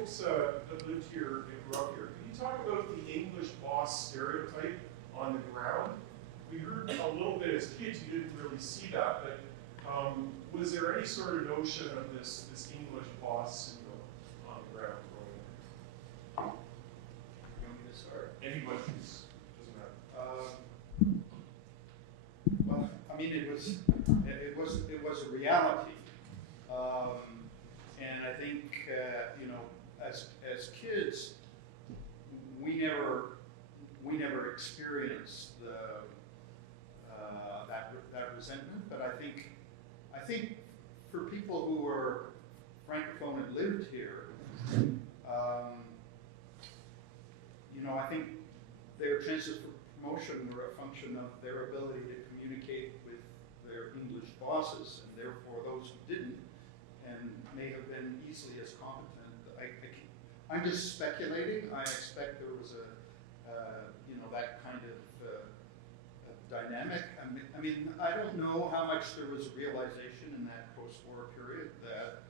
folks that lived here and grew up here, can you talk about the English boss stereotype on the ground? We heard a little bit as kids, you didn't really see that, but was there any sort of notion of this English boss syndrome on the ground growing up? You want me to start? Anybody, doesn't matter. Well, I mean, it was a reality, and I think you know, as kids, we never experienced that resentment. But I think for people who were francophone and lived here, you know, I think their chances for promotion were a function of their ability to communicate with their English bosses, and therefore those who didn't and may have been easily as competent. I'm just speculating. I expect there was you know, that kind of dynamic. I mean, I don't know how much there was a realization in that post-war period that,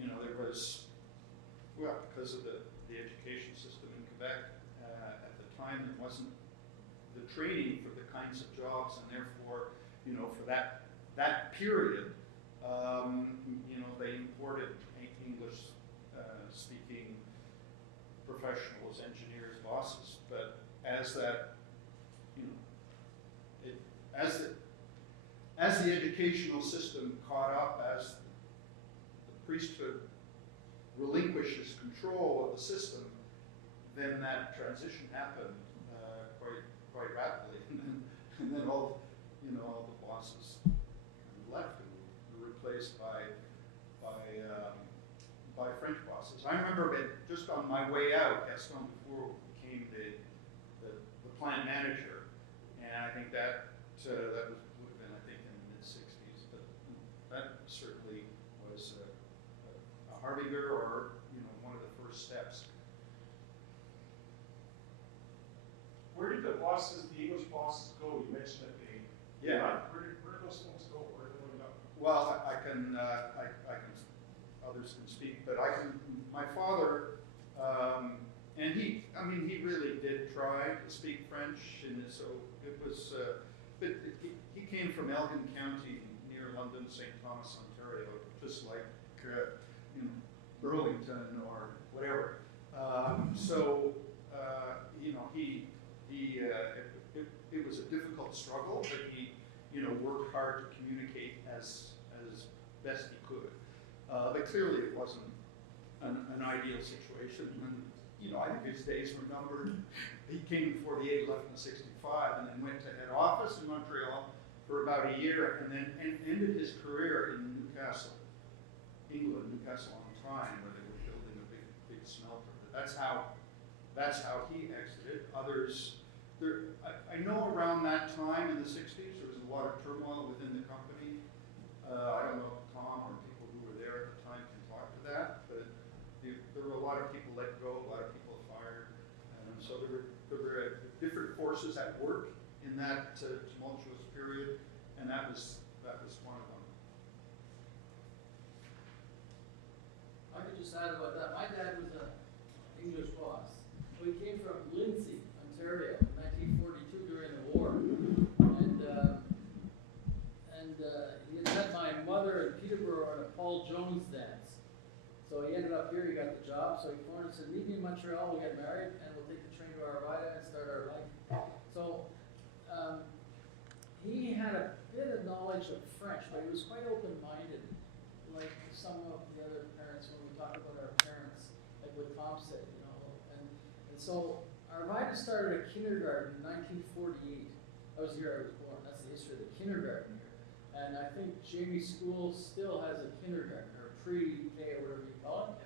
you know, there was, well, because of the education system in Quebec at the time, there wasn't the training for the kinds of jobs, and therefore, you know, for that period, you know, they imported English speaking professionals, engineers, bosses. But as that, you know, as the educational system caught up, as the priesthood relinquishes control of the system, then that transition happened quite rapidly, and then all, you know, all the bosses left and were replaced by French bosses. I remember just on my way out, Gaston before became the plant manager, and I think that would have been, I think, in the mid-60s. But that certainly was a harbinger, or, you know, one of the first steps. Where did the English bosses go? You mentioned that they, yeah. Where did those folks go? Where did they go? Well, I can, others can speak, but my father, and he really did try to speak French, and so it was, but he came from Elgin County near London, St. Thomas, Ontario, just like, you know, Burlington or whatever. So, you know, it was a difficult struggle, but he, you know, worked hard to communicate as best he could. But clearly it wasn't an ideal situation, and, you know, I think his days were numbered. He came in 48, left in 65, and then went to head office in Montreal for about a year, and then ended his career in Newcastle, England, Newcastle-on-Tyne, where they were building a big smelter. But that's how he exited. Others, I know around that time in the 60s, there was a lot of turmoil within the company. I don't know if Tom or people who were there at the time can talk to that, but there were a lot of people let go, a lot of people fired, and so there were different forces at work in that tumultuous period, and that was one of them. I could just add about that. My dad was an English boss. So he came from Lindsay, Ontario, in 1942 during the war, and he had met my mother in Peterborough at a Paul Jones dance. So he ended up here, he got the job, so he phoned and said, meet me in Montreal, we'll get married, and we'll take the train to Arvida and start our life. So he had a bit of knowledge of French, but he was quite open-minded, like some of the other parents when we talk about our parents, like what Tom said, you know. And so Arvida started a kindergarten in 1948. That was the year I was born. That's the history of the kindergarten here. And I think Jamie's school still has a kindergarten, or pre-K, or whatever you call it,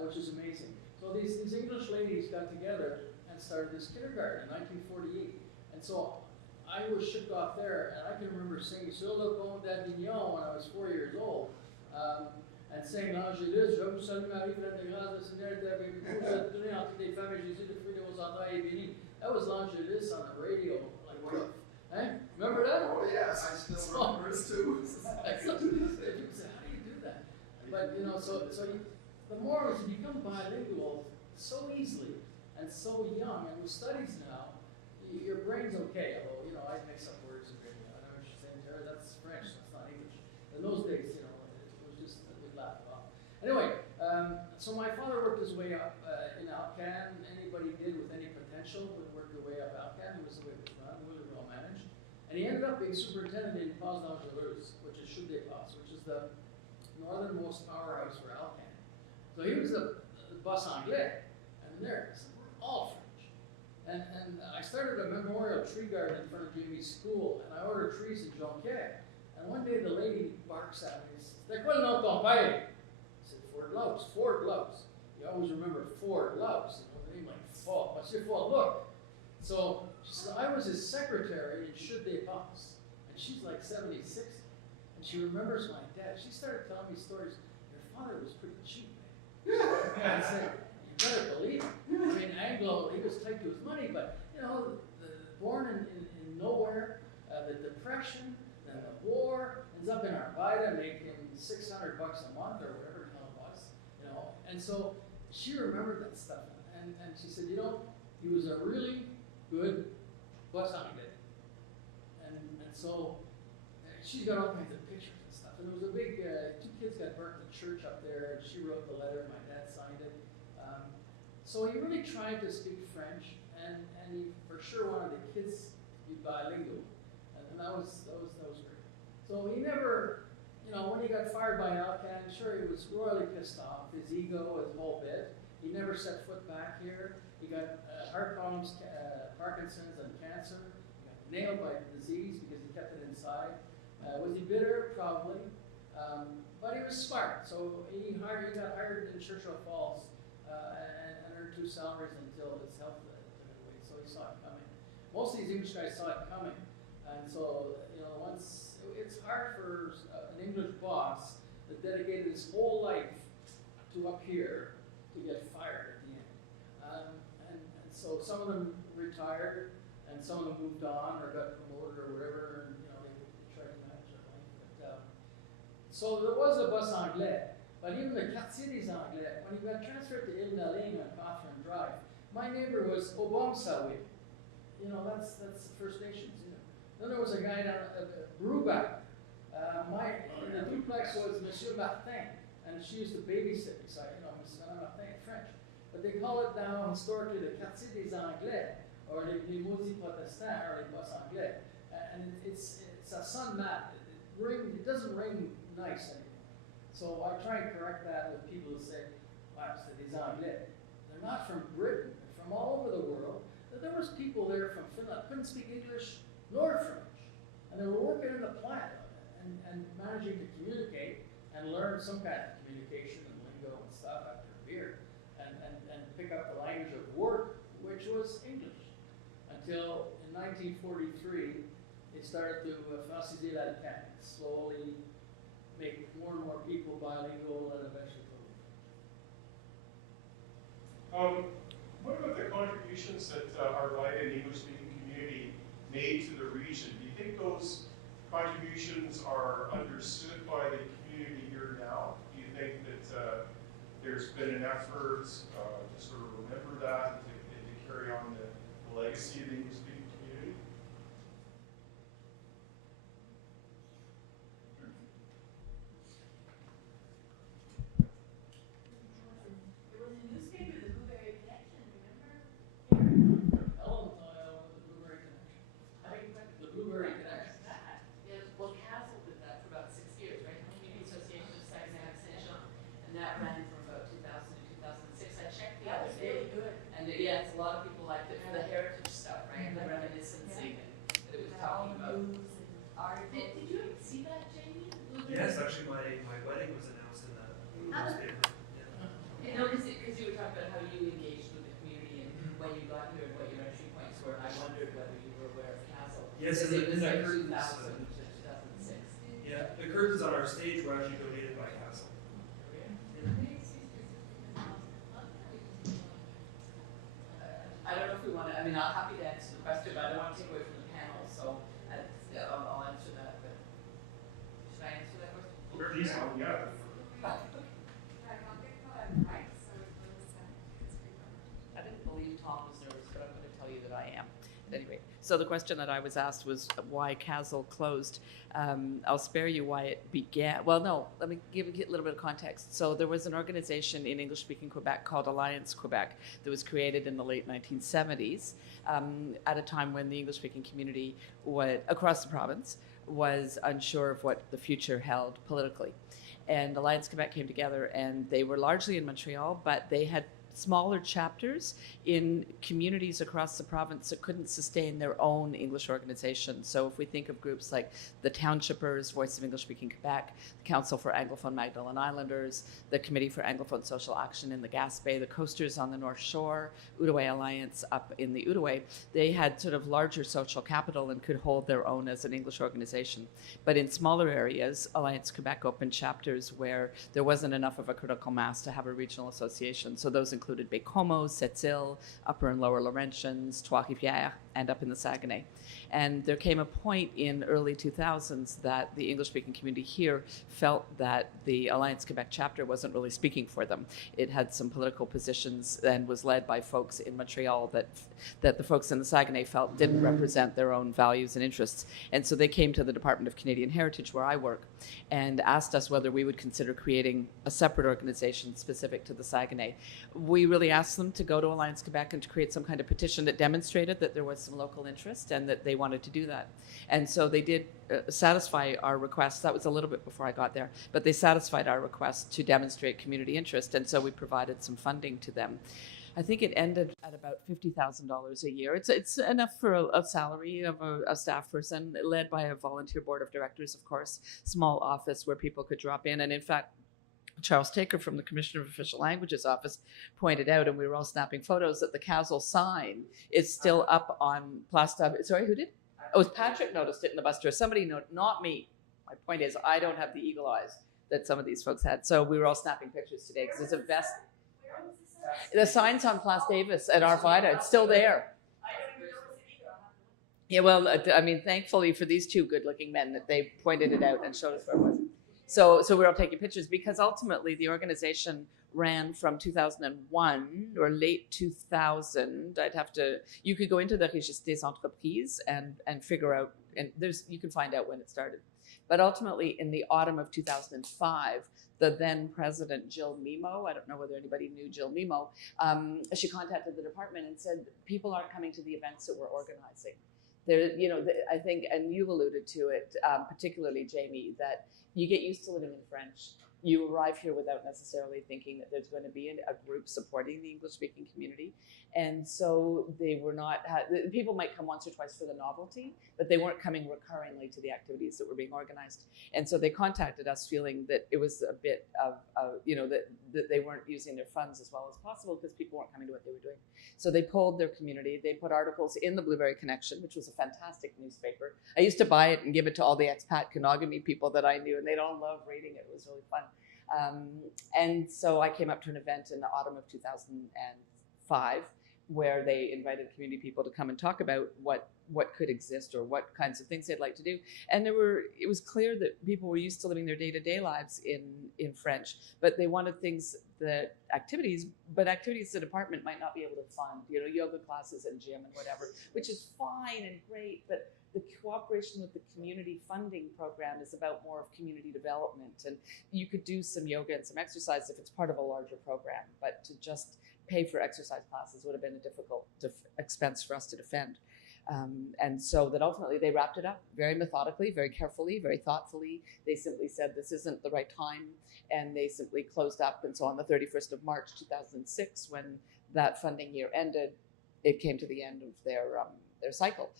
which is amazing. So these English ladies got together and started this kindergarten in 1948. And so I was shipped off there, and I can remember singing Sur le pont d'Avignon when I was 4 years old, and saying L'Angélus, je vous salue Marie, pleine de grâce, le Seigneur est avec vous, vous êtes bénie entre les femmes, et Jésus, le fruit de vos entrailles, est béni. That was L'Angélus on the radio. Like, what? Hey, remember that? Oh yes, I still remember it too. How do you do that? But you know, so the more as you become bilingual so easily and so young, and with studies now, your brain's okay, although, you know, I mix up words and everything. I know what you're saying, Jared, that's French, that's not English. In those days, you know, it was just, we'd laugh it off. Anyway, so my father worked his way up in Alcan. Anybody did with any potential would work their way up Alcan. It was the way it was run, really well managed. And he ended up being superintendent in Pas d'Angelouse, which is Chute des Pas, which is the northernmost powerhouse for Alcan. So he was the bus anglais, and there, we're all French. And I started a memorial tree garden in front of Jamie's school, and I ordered trees in Jonquière. And one day the lady barks at me and says, "De quoi le nom de ton père?" I said, "Ford Loucks, Ford Loucks." You always remember Ford Loucks, you know, the name like Ford, Monsieur Ford, look. So she said, I was his secretary in Chute des Pas. And she's like 76, and she remembers my dad. She started telling me stories. Your father was pretty cheap, man. And I said, you better believe it. I mean, Anglo, he was tight to his money, but, you know, born in nowhere, the Depression, then the war, ends up in Arvida making $600 a month or whatever the hell it was, you know. And so she remembered that stuff, and she said, you know, he was a really good bus anglais. And so she's got all kinds of pictures and stuff. And there was a big, 2 kids got burnt in the church up there, and she wrote the letter, my dad signed it. So he really tried to speak French, and he for sure wanted the kids to be bilingual, and that was great. So he never, you know, when he got fired by Alcan, sure, he was royally pissed off, his ego, his whole bit. He never set foot back here. He got heart problems, Parkinson's, and cancer. He got nailed by disease because he kept it inside. Was he bitter? Probably. But he was smart, so he got hired in Churchill Falls and earned 2 salaries until his health took it away. So he saw it coming. Most of these English guys saw it coming, and so you know, once it's hard for an English boss that dedicated his whole life to up here to get fired at the end. And so some of them retired, and some of them moved on or got promoted or whatever, and you know, they tried to manage their life. But, so there was a bus anglais. But even the quartier des Anglais, when he got transferred to Ile-Mellon on Catherine Drive, my neighbor was Obamsawi. You know, that's the First Nations, you know. Then there was a guy down at Brubac. In the duplex was Monsieur Martin, and she used to babysit beside, you know, Monsieur Martin in French. But they call it now historically the quartier des Anglais, or les maudits protestants, or les bus anglais. And it's a sun map. It doesn't ring nice anymore. So I try and correct that with people who say, wow, c'est des Anglais. They're not from Britain, they're from all over the world. There was people there from Finland, couldn't speak English nor French. And they were working in the plant and managing to communicate and learn some kind of communication and lingo and stuff after a beer. And pick up the language of work, which was English. Until in 1943, they started to franciser l'Alcan, slowly make more and more people bilingual and eventually What about the contributions that Arvida and the English-speaking community made to the region? Do you think those contributions are understood by the community here now? Do you think that there's been an effort to sort of remember that and to carry on the legacy of the English-speaking community? Counsel did that for about 6 years, right? Community Association of Saguenay-Lac-Saint-Jean, and that ran from about 2000 to 2006. I checked the other day, and yeah, it's a lot of people liked it for the heritage stuff, right? The reminiscencing that it was talking about. Did you see that, Jamie? Yes, actually, my wedding was announced in the newspaper. I noticed it because you were talking about how you engaged with the community and when you got here and what your entry points were. I wondered whether you were aware of Counsel. Yes, because it was in the like curtains. 2000 to 2006. Yeah, the curtains on our stage were actually donated by Counsel. I don't know if we want to, I mean, I'm happy to answer the question, but I don't want to take away from the panel, so I'll answer that. But should I answer that question? Please, yeah. So the question that I was asked was why Counsel closed. I'll spare you why it began. Well, no, let me give you a little bit of context. So there was an organization in English-speaking Quebec called Alliance Quebec that was created in the late 1970s at a time when the English-speaking community across the province was unsure of what the future held politically. And Alliance Quebec came together, and they were largely in Montreal, but they had smaller chapters in communities across the province that couldn't sustain their own English organization. So if we think of groups like the Townshippers, Voice of English-Speaking Quebec, the Council for Anglophone Magdalen Islanders, the Committee for Anglophone Social Action in the Gaspé, the Coasters on the North Shore, Outaouais Alliance up in the Outaouais, they had sort of larger social capital and could hold their own as an English organization. But in smaller areas, Alliance Quebec opened chapters where there wasn't enough of a critical mass to have a regional association. So those included Baie-Comeau, Sept-Îles, Upper and Lower Laurentians, Trois-Rivières, and up in the Saguenay. And there came a point in early 2000s that the English-speaking community here felt that the Alliance Quebec chapter wasn't really speaking for them. It had some political positions and was led by folks in Montreal that the folks in the Saguenay felt didn't represent their own values and interests. And so they came to the Department of Canadian Heritage, where I work, and asked us whether we would consider creating a separate organization specific to the Saguenay. We really asked them to go to Alliance Quebec and to create some kind of petition that demonstrated that there was some local interest and that they wanted to do that. And so they did satisfy our request. That was a little bit before I got there, but they satisfied our request to demonstrate community interest, and so we provided some funding to them. I think it ended at about $50,000 a year. It's enough for a salary of a staff person, led by a volunteer board of directors, of course, small office where people could drop in. And in fact, Charles Taker from the Commissioner of Official Languages office pointed out, and we were all snapping photos, that the Counsel sign is still up on Place. Sorry, who did? Oh, Patrick noticed it in the bus tour. Somebody noticed, not me. My point is, I don't have the eagle eyes that some of these folks had. So we were all snapping pictures today because it's a best. The sign's on Place Davis at Arvida. It's still there. Yeah, well, I mean, thankfully for these two good-looking men that they pointed it out and showed us where it was. So we're all taking pictures because ultimately the organization ran from 2001 or late 2000. You could go into the Registre des Entreprises and figure out, and you can find out when it started. But ultimately in the autumn of 2005, the then president, Jill Mimo, I don't know whether anybody knew Jill Mimo, she contacted the department and said, people aren't coming to the events that we're organizing. I think, and you alluded to it, particularly Jamie, that you get used to living in French. You arrive here without necessarily thinking that there's going to be a group supporting the English-speaking community. And so they were not, people might come once or twice for the novelty, but they weren't coming recurringly to the activities that were being organized. And so they contacted us feeling that it was a bit of, that they weren't using their funds as well as possible because people weren't coming to what they were doing. So they polled their community. They put articles in the Blueberry Connection, which was a fantastic newspaper. I used to buy it and give it to all the expat Kenogami people that I knew, and they'd all love reading it. It was really fun. And so I came up to an event in the autumn of 2005 where they invited community people to come and talk about what could exist or what kinds of things they'd like to do. And it was clear that people were used to living their day-to-day lives in French, but they wanted activities the department might not be able to fund, yoga classes and gym and whatever, which is fine and great, but the cooperation with the community funding program is about more of community development. And you could do some yoga and some exercise if it's part of a larger program, but to just pay for exercise classes would have been a difficult expense for us to defend. And so that ultimately they wrapped it up very methodically, very carefully, very thoughtfully. They simply said this isn't the right time, and they simply closed up. And so on the 31st of March 2006, when that funding year ended, it came to the end of their cycle.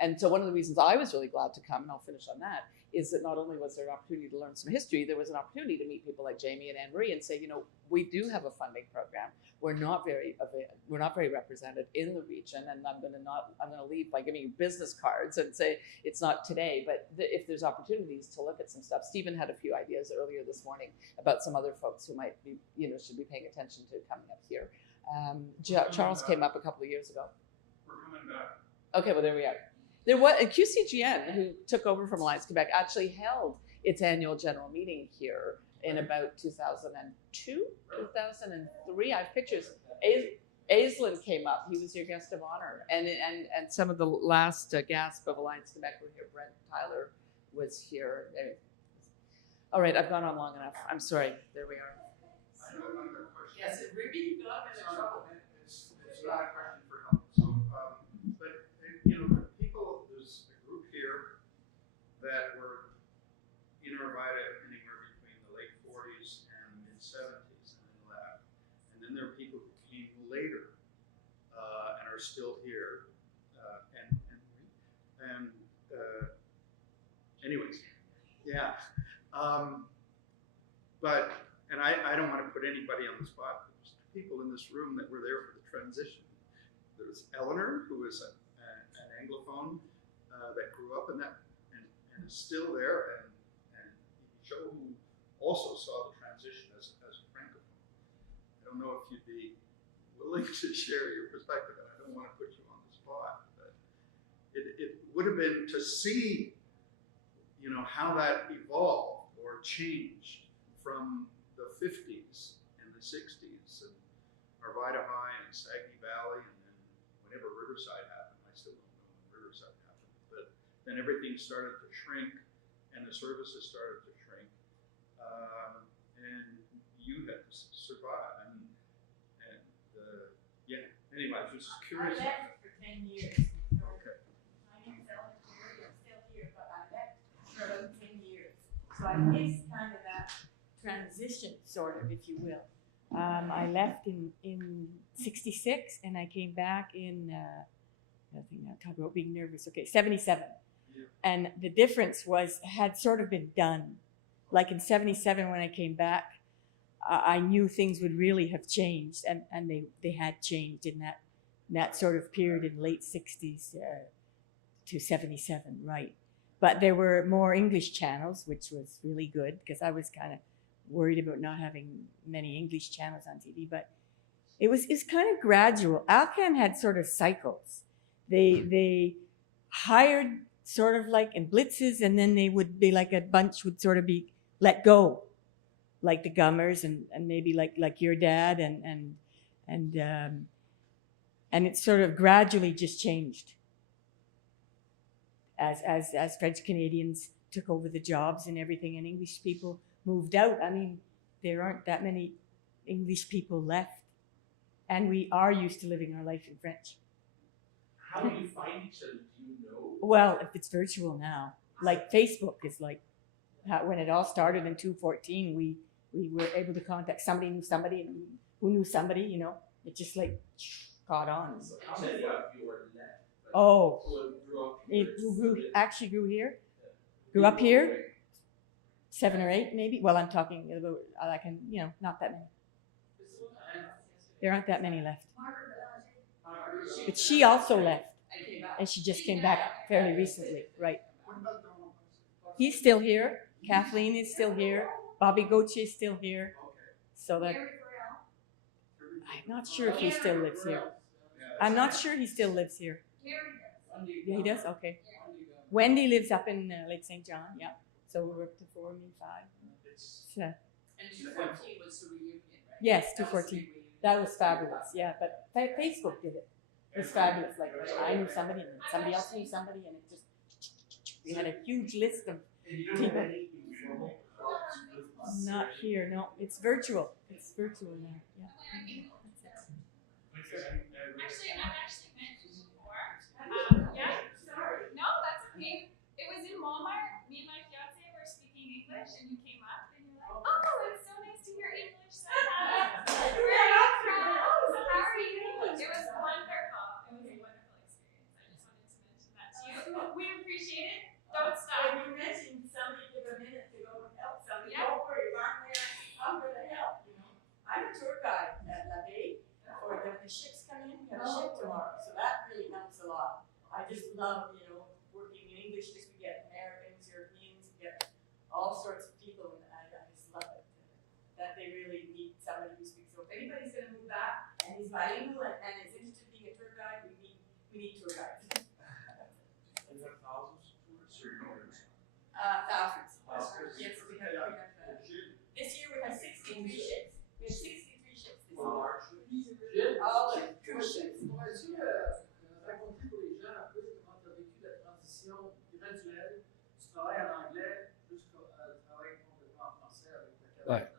And so one of the reasons I was really glad to come, and I'll finish on that, is that not only was there an opportunity to learn some history, there was an opportunity to meet people like Jamie and Anne-Marie and say, we do have a funding program. We're not very represented in the region, and I'm going to leave by giving you business cards and say it's not today, but if there's opportunities to look at some stuff. Stephen had a few ideas earlier this morning about some other folks who might be, should be paying attention to coming up here. Charles came up a couple of years ago. We're coming back. Okay, well, there we are. There was QCGN, who took over from Alliance Quebec, actually held its annual general meeting here in about 2002, 2003. I have pictures. Aislinn came up. He was your guest of honor. And some of the last gasp of Alliance Quebec were here. Brent Tyler was here. Anyway. All right, I've gone on long enough. I'm sorry. There we are. I have another question. Yes, it really got me in trouble. It's not a question for help. So, but you know, the people, there's a group here that were in Arvida anywhere between the late 40s and mid 70s, and then left. And then there are people who came later and are still here. Anyways, yeah. And I don't want to put anybody on the spot. There's people in this room that were there for the transition. There was Eleanor, who was an Anglophone that grew up in that and is still there, and Joe, who also saw the transition as a francophone. I don't know if you'd be willing to share your perspective, and I don't want to put you on the spot, but it would have been to see, you know, how that evolved or changed from the 50s and the 60s and Arvida High and Saguenay Valley, and then whenever Riverside happened, I still don't know when Riverside happened, but then everything started to shrink and the services started to shrink, and you had to survive. Yeah, anyway, I was just curious. I left for 10 years. Okay. My name's Ellen Terry, I'm still here, but I left for about 10 years. So I missed kind of that transition, sort of, if you will. I left in 66, and I came back in, I think I'll talk about being nervous, okay, 77. Yeah. And the difference had sort of been done. Like in 77, when I came back, I knew things would really have changed, and they had changed in that sort of period in late 60s to 77, right? But there were more English channels, which was really good, because I was kind of worried about not having many English channels on TV. But it's kind of gradual. Alcan had sort of cycles. They hired sort of like in blitzes, and then they would be like a bunch would sort of be let go, like the Gummers and maybe like your dad and it sort of gradually just changed as French Canadians took over the jobs and everything, and English people moved out. I mean, there aren't that many English people left, and we are used to living our life in French. How do you find each other? Do you know? Well, if it's virtual now, like Facebook is like, when it all started in 2014, we were able to contact somebody who knew somebody who knew somebody, you know. It just like caught on. So how many of you are left? Like, Oh, who grew up here? grew here, grew up here, 7 or 8 maybe. Well, I'm talking about, not that many. There aren't that many left. But she also left, and she just came back fairly recently, right? He's still here. Kathleen is still here. Bobby Gauthier is still here. So that I'm not sure if he still lives here. I'm not sure he still lives here. Yeah, he does. Okay. Wendy lives up in Lac-Saint-Jean. Yeah. So we're up to 4 and 5. So, And 214 was the reunion, right? yes, 214. That was fabulous. Yeah, but Facebook did it. It was fabulous. Like I knew somebody, and somebody else knew somebody, and it just we had a huge list of people. Not here, no. It's virtual. It's virtual now. Yeah. Actually, I've actually met you before. Yeah, sorry. No, that's okay. It was in Walmart. Me and my fiance were speaking English, and you came up, and you're like, "Oh, it's so nice to hear English." So we're not proud. How are you? It was wonderful. It was a wonderful experience. I just wanted to mention that to you. We appreciate it. Don't stop. When you mentioned somebody give a minute to go and help somebody, Yeah. don't worry, I'm there. I'm going to help. You know, I'm a tour guide at La Baie, or when the ships come in. We have a ship tomorrow, so that really helps a lot. I just love, working in English because we get Americans, Europeans, we get all sorts of people, and I just love it. That they really need somebody who speaks. So if anybody's going to move back and he's bilingual and is interested in being a tour guide, we need tour guides. You have thousands of tourists or yours? Thousands. Thousands. Yes, we have this year we have 63 ships. We have 63 ships this year. Large. All of pourrais-tu raconter pour les gens un peu comment tu as vécu la transition graduelle du travail en anglais jusqu'au travail complètement en français avec la carrière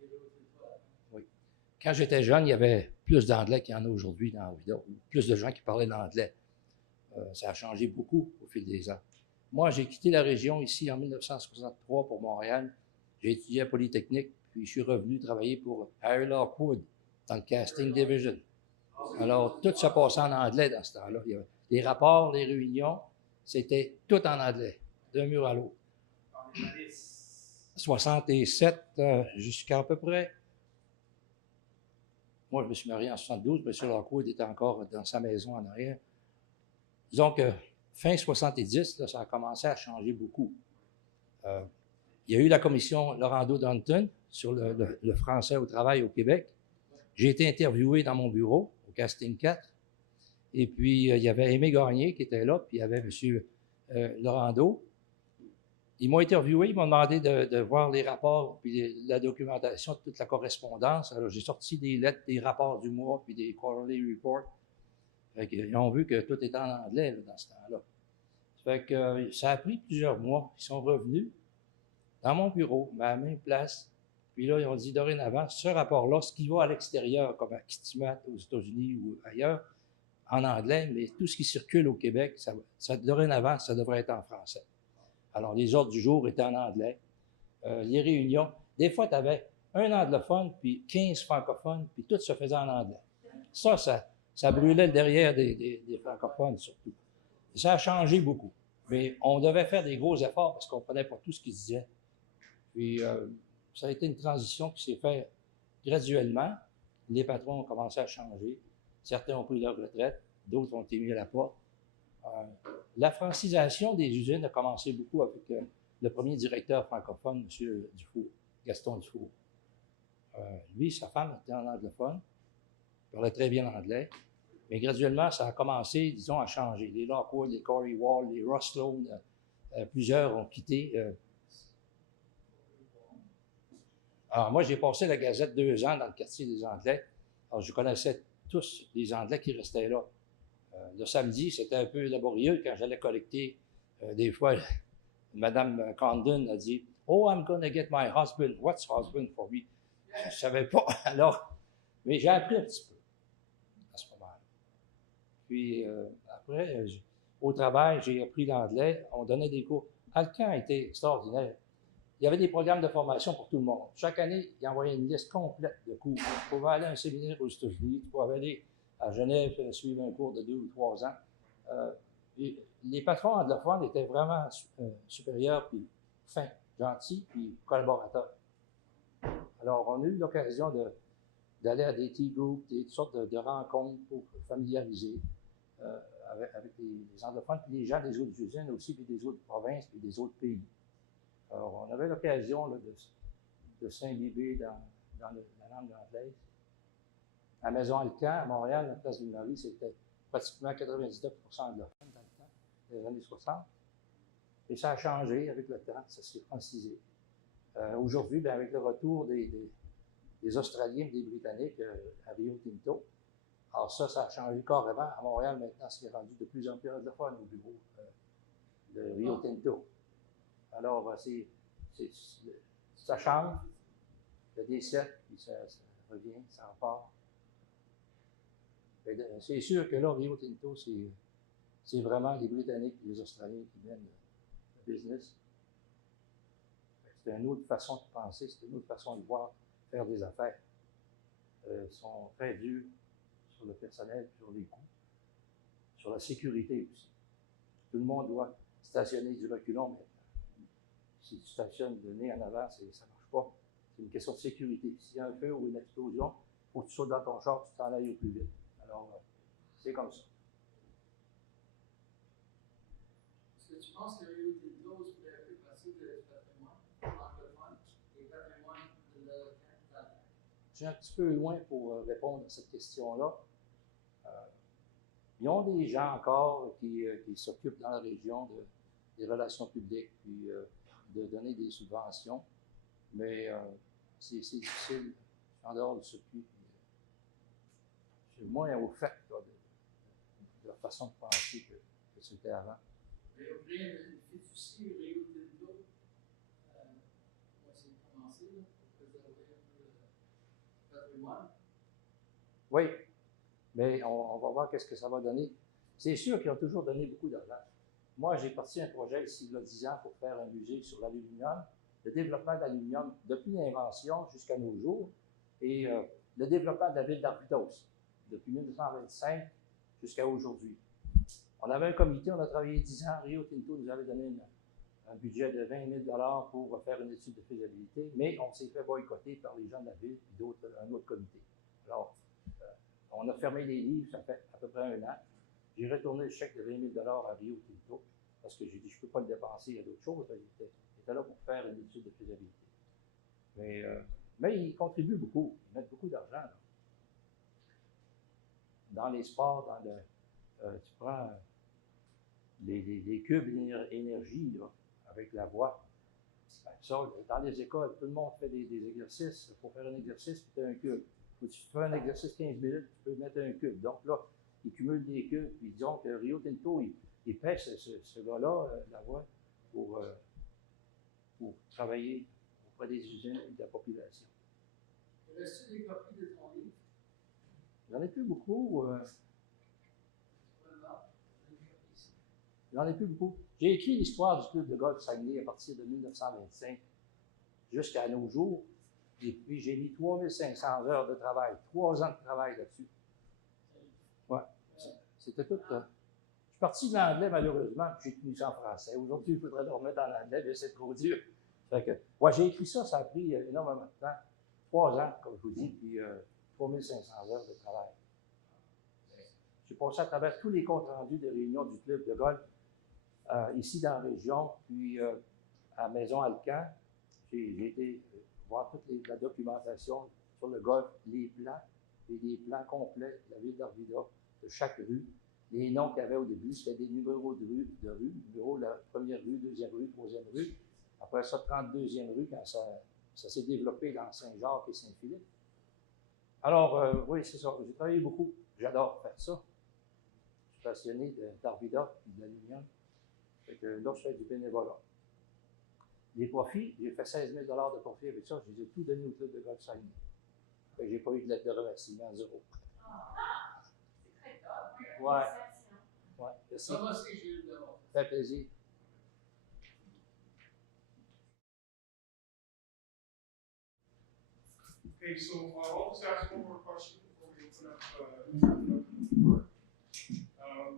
et le résultat? Oui. Quand j'étais jeune, il y avait plus d'anglais qu'il y en a aujourd'hui dans Arvida, plus de gens qui parlaient l'anglais. Ça a changé beaucoup au fil des ans. Moi, j'ai quitté la région ici en 1963 pour Montréal. J'ai étudié à Polytechnique, puis je suis revenu travailler pour Lockwood dans le casting division. Alors, tout se passait en anglais dans ce temps-là. Les rapports, les réunions, c'était tout en anglais, d'un mur à l'autre. 67 jusqu'à peu près. Moi, je me suis marié en 72. M. Lockwood était encore dans sa maison en arrière. Disons que fin 70, là, ça a commencé à changer beaucoup. Il y a eu la commission Laurando-Dunton sur le français au travail au Québec. J'ai été interviewé dans mon bureau, au Casting 4. Et puis, il y avait Aimé Gagné qui était là, puis il y avait M. Laurando. Ils m'ont interviewé, ils m'ont demandé de voir les rapports, puis la documentation de toute la correspondance. Alors, j'ai sorti des lettres, des rapports du mois, puis des quarterly reports. Ils ont vu que tout était en anglais là, dans ce temps-là. Fait que ça a pris plusieurs mois. Ils sont revenus dans mon bureau, à la même place. Puis là, ils ont dit dorénavant, ce rapport-là, ce qui va à l'extérieur, comme à Kitimat, aux États-Unis ou ailleurs, en anglais, mais tout ce qui circule au Québec, dorénavant, ça devrait être en français. Alors, les ordres du jour étaient en anglais. Les réunions, des fois, tu avais un anglophone, puis 15 francophones, puis tout se faisait en anglais. Ça brûlait le derrière des francophones, surtout. Et ça a changé beaucoup. Mais on devait faire des gros efforts parce qu'on ne comprenait pas tout ce qu'ils disaient. Puis, ça a été une transition qui s'est faite graduellement. Les patrons ont commencé à changer. Certains ont pris leur retraite, d'autres ont été mis à la porte. La francisation des usines a commencé beaucoup avec le premier directeur francophone, M. Dufour, Gaston Dufour. Lui, sa femme était en anglophone, parlait très bien l'anglais, mais graduellement, ça a commencé, disons, à changer. Les Lockwood, les Corey Wall, les Ross Sloan, plusieurs ont quitté. Alors, moi, j'ai passé la Gazette 2 ans dans le quartier des Anglais. Alors, je connaissais tous les Anglais qui restaient là. Le samedi, c'était un peu laborieux quand j'allais collecter. Des fois, Mme Condon a dit « Oh, I'm going to get my husband. What's husband for me? » Je ne savais pas. Alors, mais j'ai appris un petit peu à ce moment-là. Puis après, au travail, j'ai appris l'anglais. On donnait des cours. Le camp était extraordinaire. Il y avait des programmes de formation pour tout le monde. Chaque année, ils envoyaient une liste complète de cours. Tu pouvais aller à un séminaire aux États-Unis, tu pouvais aller à Genève suivre un cours de 2 ou 3 ans. Les patrons anglophones étaient vraiment supérieurs, puis fins, gentils, puis collaborateurs. Alors, on a eu l'occasion d'aller à des tea groups, toutes sortes de rencontres pour familiariser avec les anglophones, puis les gens des autres usines aussi, puis des autres provinces, puis des autres pays. Alors, on avait l'occasion de s'imbiber dans la langue anglaise. À Maison Alcan, à Montréal, la place du Marie, c'était pratiquement 99% anglophone dans le temps, des années 60. Et ça a changé avec le temps, ça s'est francisé. Aujourd'hui, avec le retour des Australiens et des Britanniques à Rio Tinto, alors ça a changé carrément. À Montréal, maintenant, c'est rendu de plus en plus anglophone au bureau de Rio Tinto. Alors, ça change, il y a des siècles, puis ça revient, ça repart. C'est sûr que là, Rio Tinto, c'est vraiment les Britanniques et les Australiens qui mènent le business. C'est une autre façon de penser, c'est une autre façon de voir, faire des affaires. Ils sont très durs sur le personnel, sur les coûts, sur la sécurité aussi. Tout le monde doit stationner du reculon maintenant. Si tu stationnes de nez en avant, ça ne marche pas. C'est une question de sécurité. S'il y a un feu ou une explosion, il faut que tu sautes dans ton char, tu t'en ailles au plus vite. Alors, c'est comme ça. Est-ce que tu penses que Rio Tinto pourrait faire passer de patrimoine anglophone et patrimoine de Canada? Je suis un petit peu loin pour répondre à cette question-là. Ils ont des gens encore qui s'occupent dans la région des relations publiques, puis de donner des subventions, mais c'est difficile en dehors du circuit. suis moins au fait là, de la façon de penser que c'était avant. Mais après, le fiducie, Rio Tinto, on va essayer de commencer là, pour préserver un peu le patrimoine. Oui, mais on va voir qu'est-ce que ça va donner. C'est sûr qu'ils ont toujours donné beaucoup d'argent. Moi, j'ai parti un projet ici il y a 10 ans pour faire un musée sur l'aluminium, le développement d'aluminium depuis l'invention jusqu'à nos jours, et le développement de la ville d'Arvida aussi, depuis 1925 jusqu'à aujourd'hui. On avait un comité, on a travaillé 10 ans, Rio Tinto nous avait donné un budget de 20 000 $ pour faire une étude de faisabilité, mais on s'est fait boycotter par les gens de la ville et un autre comité. Alors, on a fermé les livres, ça fait à peu près 1 an. J'ai retourné le chèque de 20 000 $ à Rio Tinto parce que j'ai dit, je ne peux pas le dépenser à d'autres choses. Il était là pour faire une étude de faisabilité. Mais ils contribuent beaucoup, ils mettent beaucoup d'argent. Là. Dans les sports, tu prends les cubes d'énergie là, avec la voix. Ben, ça, dans les écoles, tout le monde fait des exercices. Pour faire un exercice, tu as un cube. Si tu fais un exercice 15 minutes, tu peux mettre un cube. Donc là, ils cumulent des cubes. Puis disons que Rio Tinto, il paie ce gars-là, la voix, pour travailler auprès des usines et de la population. Reste-tu des copies de ton livre? J'en ai plus beaucoup. J'en ai plus beaucoup. J'ai écrit l'histoire du club de golf Saguenay à partir de 1925 jusqu'à nos jours. Et puis, j'ai mis 3500 heures de travail, 3 ans de travail là-dessus. Ouais, c'était tout. Je suis parti de l'anglais, malheureusement, puis j'ai tenu ça en français. Aujourd'hui, il faudrait le remettre en anglais, mais c'est trop dur. Fait que, ouais, j'ai écrit ça, ça a pris énormément de temps. 3 ans, comme je vous dis, puis 3500 heures de travail. J'ai passé à travers tous les comptes rendus de réunions du club de golf, ici dans la région, puis à Maison Alcan. J'ai été voir toute la documentation sur le golf, les plans, et des plans complets de la ville d'Arvida, de chaque rue. Les noms qu'il y avait au début, c'était des numéros de rue, numéro de la première rue, deuxième rue, troisième rue. Après ça, 32e rue, quand ça s'est développé dans Saint-Jacques et Saint-Philippe. Alors, oui, c'est ça. J'ai travaillé beaucoup. J'adore faire ça. Je suis passionné d'Arvida et de l'aluminium. Fait que là, je fais du bénévolat. Les profits, j'ai fait 16 000 $ de profit avec ça. Je les ai tout donnés au club de golf Saguenay. Fait que j'ai pas eu de lettre de remerciement, 0. C'est très top. Ouais. Ouais, merci. Ça va, c'est Gilles d'abord. Ça fait plaisir. Okay, so I'll just ask one more question before we open up the floor. I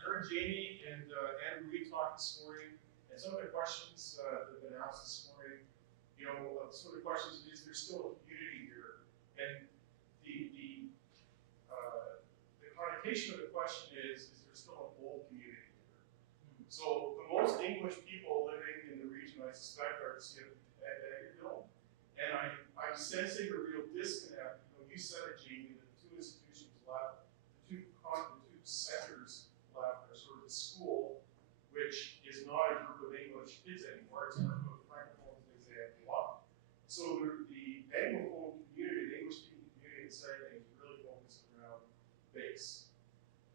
heard Jamie and Andrew Reed talk this morning, and some of the questions that have been asked this morning, you know, some of the questions is there still a community here? And the connotation of the question is there still a whole community here? So the most English people living in the region, I suspect, are at Bagotville. And I'm sensing a real disconnect. You know, you said it, Jamie, that the two institutions left, the two centers left are sort of the school, which is not a group of English kids anymore. It's a group of Francophones, as they have belong. So the Anglophone community, the English-speaking community in Saguenay is really focused around base.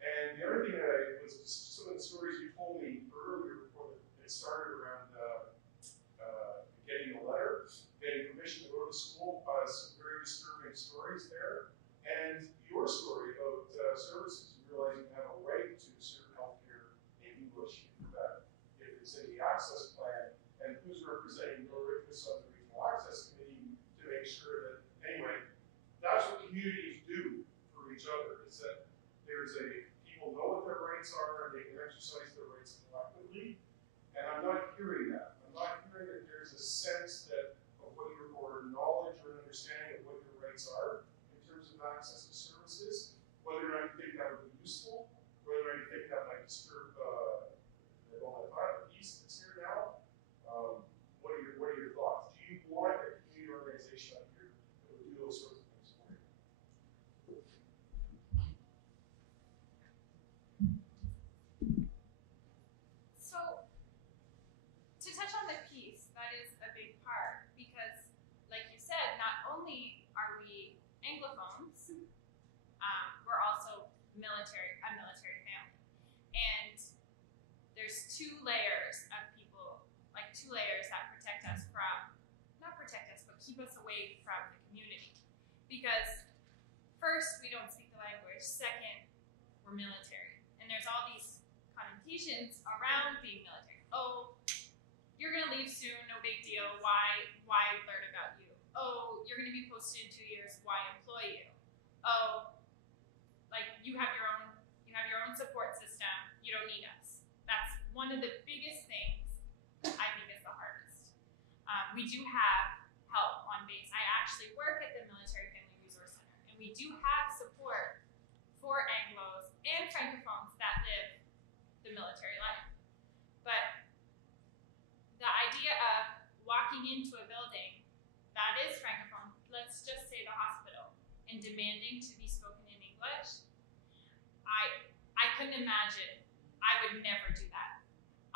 And the other thing that was just some of the stories you told me earlier before it started around getting a letter, getting permission to go to school, some very disturbing stories there. And your story about services, you realize you have a right to serve healthcare in English in Quebec if it's in the access plan, and who's representing your interests on the Regional Access Committee to make sure that, anyway, that's what communities do for each other, is that people know what their rights are and they can exercise their rights collectively, and I'm not hearing that. I'm not hearing that there's a sense that or knowledge or an understanding of what your rights are in terms of access to services, whether or not you think that would be useful, whether or not you think that might disturb the peace that's here now. What are your thoughts? Do you want a community organization up here that would do those sorts of things for you? So, to touch on the piece, that is a big part because, like you said, not only are we Anglophones, two layers of people, like two layers that protect us from, not protect us, but keep us away from the community. Because first, we don't speak the language. Second, we're military. And there's all these connotations around being military. Oh, you're gonna leave soon, no big deal. Why learn about you? Oh, you're gonna be posted in 2 years, why employ you? Oh, like you have your own support system, you don't need us. That's one of the biggest things I think is the hardest. We do have help on base. I actually work at the Military Family Resource Center, and we do have support for Anglos and Francophones that live the military life. But the idea of walking into a building that is Francophone, let's just say the hospital, and demanding to be spoken in English, I couldn't imagine. I would never do that.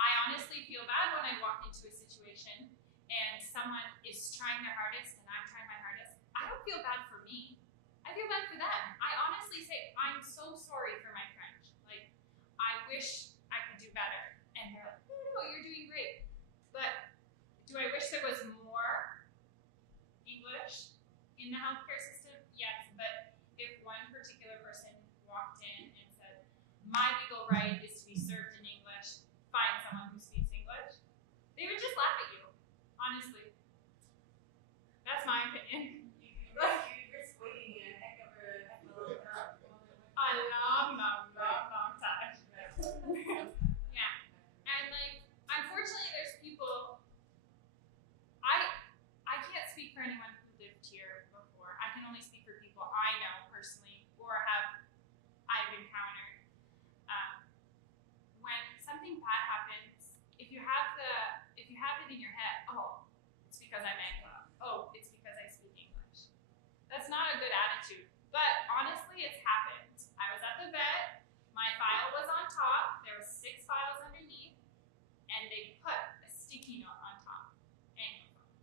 I honestly feel bad when I walk into a situation and someone is trying their hardest and I'm trying my hardest. I don't feel bad for me. I feel bad for them. I honestly say, I'm so sorry for my French. Like, I wish I could do better. And they're like, no, you're doing great. But do I wish there was more English in the healthcare system? Yes, but if one particular person walked in and said, my legal right is to be served in English, find someone who speaks English, they would just laugh at you, honestly. That's my opinion. long time. Yeah. And like, unfortunately there's people, I can't speak for anyone who lived here before. I can only speak for people I know personally or I've encountered. When something bad happens, if you have it in your head, oh, it's because I'm Anglo. Oh, it's because I speak English. That's not a good attitude. But honestly, it's happened. I was at the vet, my file was on top, there was 6 files underneath, and they put a sticky note on top, Anglophone.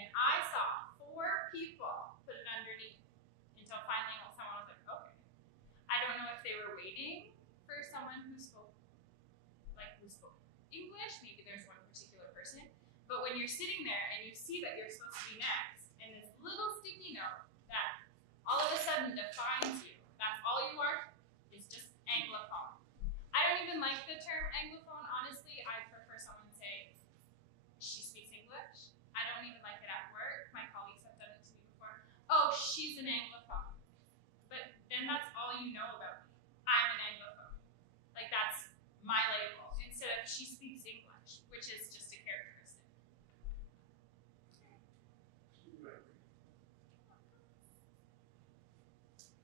And I saw 4 people put it underneath until finally someone was like, okay. I don't know if they were waiting for someone who spoke English, maybe there's one particular person, but when you're sitting there and you see that you're supposed to be next, and this little sticky note that all of a sudden defines you, that's all you are, is just Anglophone. I don't even like the term Anglophone, honestly. I prefer someone say, she speaks English. I don't even like it at work. My colleagues have done it to me before. Oh, she's an Anglophone. But then that's all you know about me. I'm an Anglophone. Like, that's my label. Instead of she speaks English, which is just a characteristic.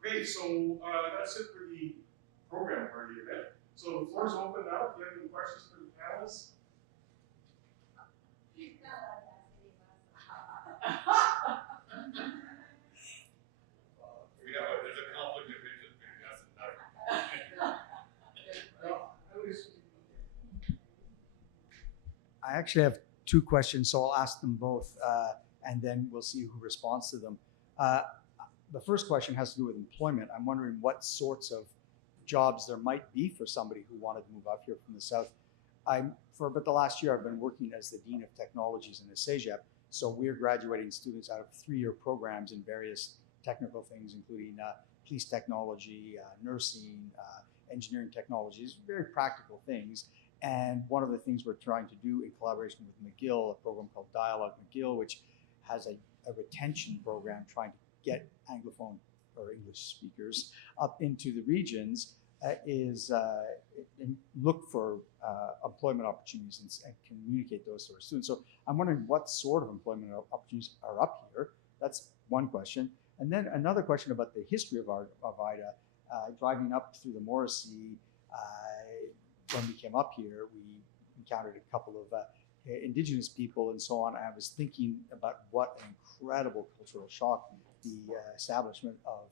Okay, so that's it for the program part of the event. So the floor's open now. If you have any questions for the panelists? There's a conflict of interest between us and nothing. I actually have 2 questions, so I'll ask them both, and then we'll see who responds to them. The first question has to do with employment. I'm wondering what sorts of jobs there might be for somebody who wanted to move up here from the south. For about the last year, I've been working as the Dean of Technologies in the CEGEP, so we're graduating students out of 3-year programs in various technical things, including police technology, nursing, engineering technologies, very practical things. And one of the things we're trying to do in collaboration with McGill, a program called Dialogue McGill, which has a retention program trying to get Anglophone or English speakers up into the regions, is look for employment opportunities and communicate those to our students. So I'm wondering what sort of employment opportunities are up here. That's one question. And then another question about the history of Arvida. Driving up through the Morrissey, when we came up here, we encountered a couple of Indigenous people and so on. I was thinking about what an incredible cultural shock the establishment of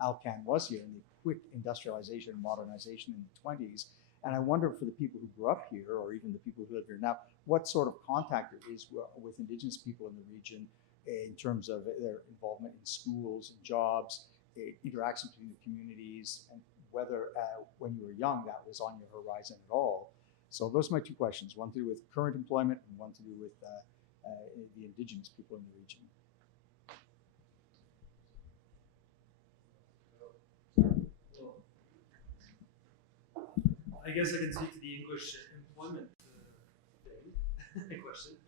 Alcan was here, and the quick industrialization and modernization in the 20s. And I wonder for the people who grew up here, or even the people who live here now, what sort of contact there is with Indigenous people in the region in terms of their involvement in schools and jobs, interaction between the communities, and whether when you were young that was on your horizon at all. So those are my two questions, one to do with current employment and one to do with the Indigenous people in the region. I guess I can speak to the English employment thing, question.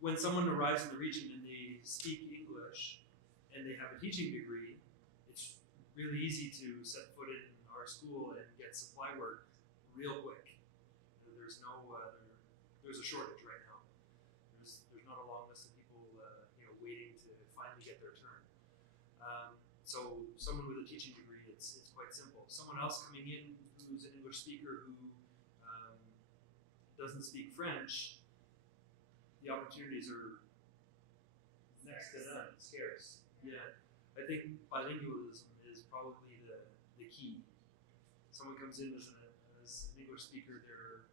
When someone arrives in the region and they speak English and they have a teaching degree, it's really easy to set foot in our school and get supply work real quick. There's no, there's a shortage right now. There's not a long list of people, waiting to finally get their turn. So someone with a teaching degree, it's quite simple. Someone else coming in who's an English speaker who doesn't speak French, the opportunities are next to none, scarce. Yeah, I think bilingualism is probably the key. Someone comes in as an English speaker, their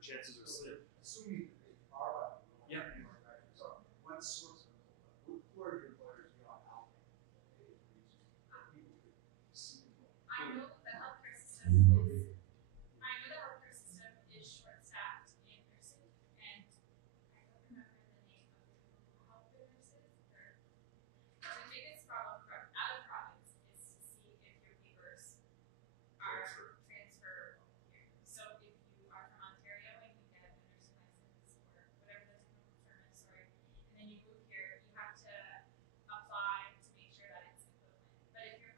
chances are slim. Assuming they are, yeah. So what sorts of, who are your employers beyond Alpha? I know the healthcare system is short-staffed in nursing, and I don't remember the name of the healthcare nurses. The biggest problem from out of province is to see if your papers are transferable here. So if you are from Ontario and you get a nursing license or whatever the technical term is, sorry, and then you move here, you have to apply to make sure that it's equivalent. But if the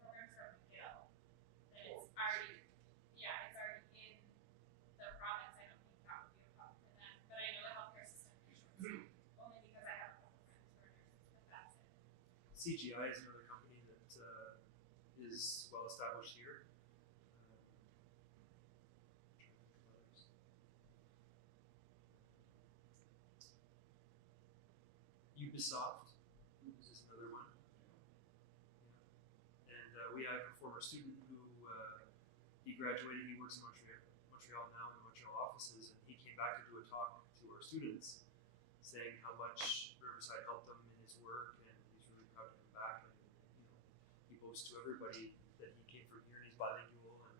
program's from McGill, then it's already in the province. I don't think that would be a problem for them. But I know the healthcare system is short-staffed, only because I have a couple friends who are nurses, but that's it. CGI is another company that is well established here. Ubisoft is just another one. Yeah. And we have a former student who he graduated. He works in Montreal now in the Montreal offices, and he came back to do a talk to our students, saying how much Riverside helped him in his work, and he's really proud to come back. And he boasts to everybody that he came from here and he's bilingual, and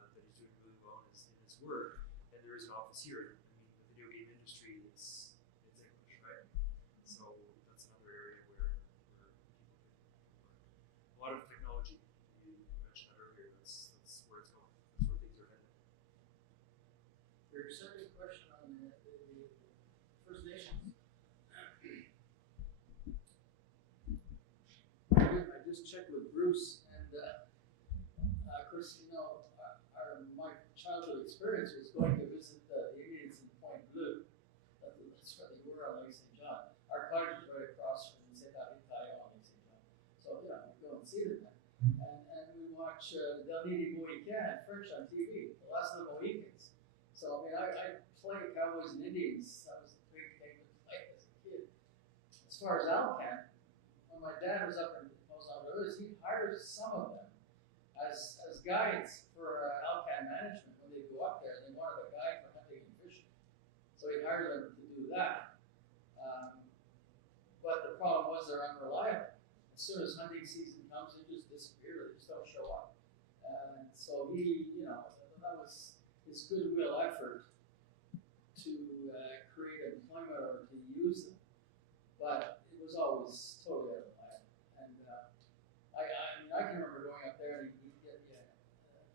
that he's doing really well in his work. And there is an office here. I mean, the video game industry is English, right? So that's another area where people can work. A lot of technology. You mentioned that earlier. That's where it's going. That's where things are headed. Your second question on the First Nations. I just checked with Bruce, and of course, my childhood experience was going to visit the Indians in Point Bleu. That's where they were on Lake-Saint-Jean. Our cottage is right across from Saguenay-Lac-Saint-Jean on Lake-Saint-Jean. So, we go and see them. And we watch Del Nini Mohican French on TV, The Last of the Mohicans. So, I played Cowboys and Indians. That was the big thing to play as a kid. As far as Alcan, when my dad was up in Los Angeles, he hired some of them as guides for Alcan management. When they go up there, they wanted a guide for hunting and fishing. So he hired them to do that. But the problem was they're unreliable. As soon as hunting season comes, they just disappear. They just don't show up. And so he, that was his goodwill effort to create employment or to use them. But it was always totally unreliable. And I can remember going up there and he'd get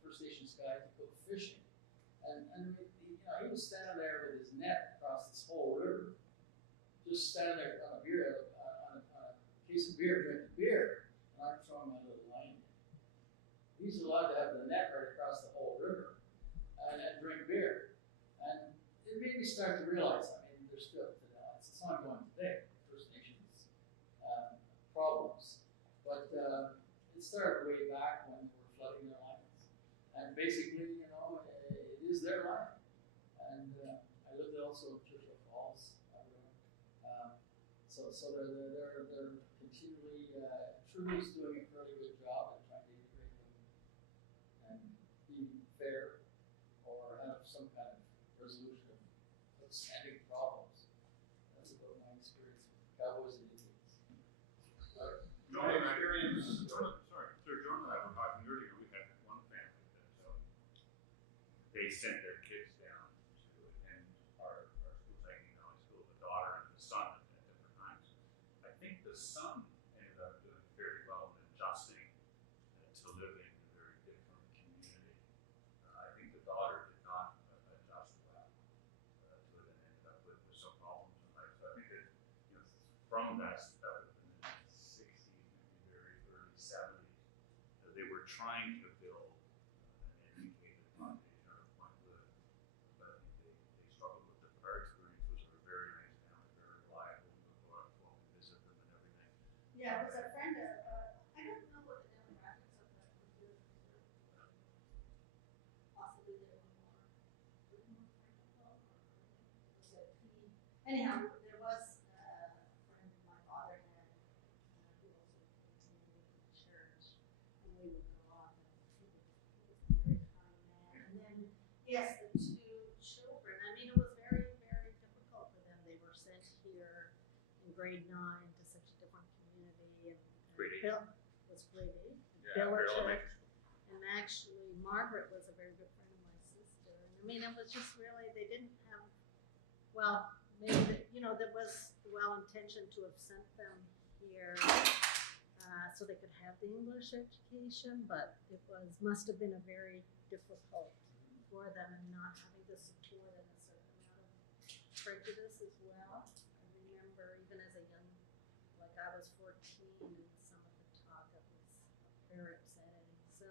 First Nations guy to go fishing. And he was standing there with his net across this whole river, just standing there on a case of beer, drinking beer, and I'm throwing my little line in. He's allowed to have the net right across the whole river and drink beer. And it made me start to realize, there's still, it's ongoing today, First Nations problems. But it started way back when they were flooding their lands. And basically, it is their land. And I lived also in Churchill Falls, so they're continually, Trudeau's doing a really good job at trying to integrate them and be fair or have some kind of resolution of outstanding problems. That's about my experience with Cowboys and Indians. Joan and I, Joan and I were talking earlier. We had one family that they sent their kids down to attend our school, Saguenay Valley School, the daughter and the son at different times. I think the son ended up doing very well in adjusting to living in a very different community. I think the daughter did not adjust well to it and ended up with some problems in life. So I think that, you know, from that would have been in the 60s, maybe very early 70s, they were trying to build an educated population out of Point Good, but I think they struggled with it. Our experience was a very nice town, very reliable, and go out and visit them and everything. Yeah, it was a friend of, I don't know what the demographics of that group is. Possibly they were more francophone, or was it P? Anyhow, there was a friend my father had who also attended the church, and we would go off, and he was a very kind man. And then, yes, the two children, I mean, it was very, very difficult for them. They were sent here in grade 9 to such a different community, and Grade 8. Bill was grade 8. Yeah, Bill very elementary school. and actually, Margaret was a very good friend of my sister. And I mean, it was just really, they didn't have, well, maybe, there was the well-intentioned to have sent them here so they could have the English education, but it must have been a very difficult for them, and not having the support and a certain amount of prejudice as well. I remember even as a young, like I was 14, and some of the talk that was very upsetting. So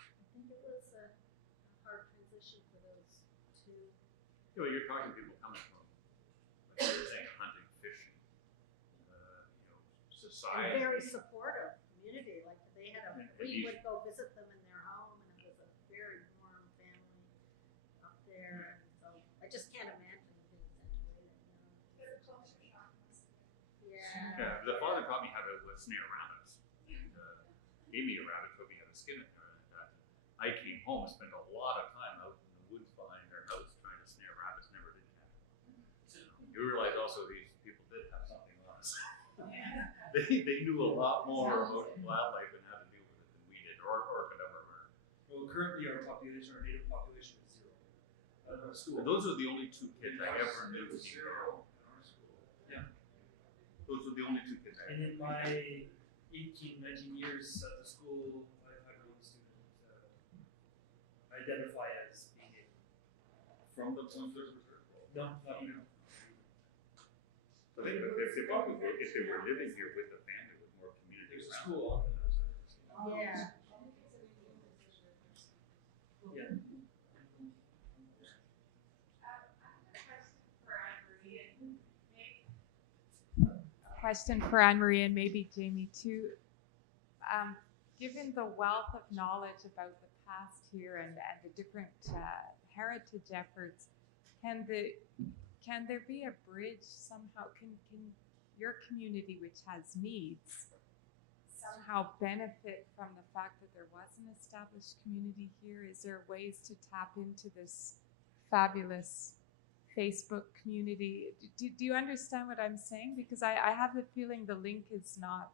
I think it was a hard transition for those two. You know, you're talking to people coming from, like you were saying, hunting, fishing, society. And very supportive community. Like they had we would go visit them in their home, and it was a very warm family up there. And so I just can't imagine being sent away that young. Yeah. Yeah, the father taught me how to snare rabbits. And, gave me a rabbit, told me how to skin it. I came home and spent a lot of time out in the woods behind their house trying to snare rabbits. Never did happen. You realize also these people did have something on us. They knew a lot more about wildlife and how to deal with it than we did, or could ever learn. Well, currently our population, our native population is 0. School. And those are the only 2 kids I ever knew. Zero in our school. Yeah. Those were the only 2 kids I ever knew. And in my 18, 19 years at the school, I've had one student identify as being gay. From the Thompson? No, not even. So if they were living here with the family, with more community There's a around. school on the Yeah. Yeah. Question for Anne-Marie and maybe Jamie too. Given the wealth of knowledge about the past here and the different heritage efforts, can there be a bridge somehow? Can your community, which has needs, somehow benefit from the fact that there was an established community here? Is there ways to tap into this fabulous Facebook community? Do you understand what I'm saying? Because I have the feeling the link is not,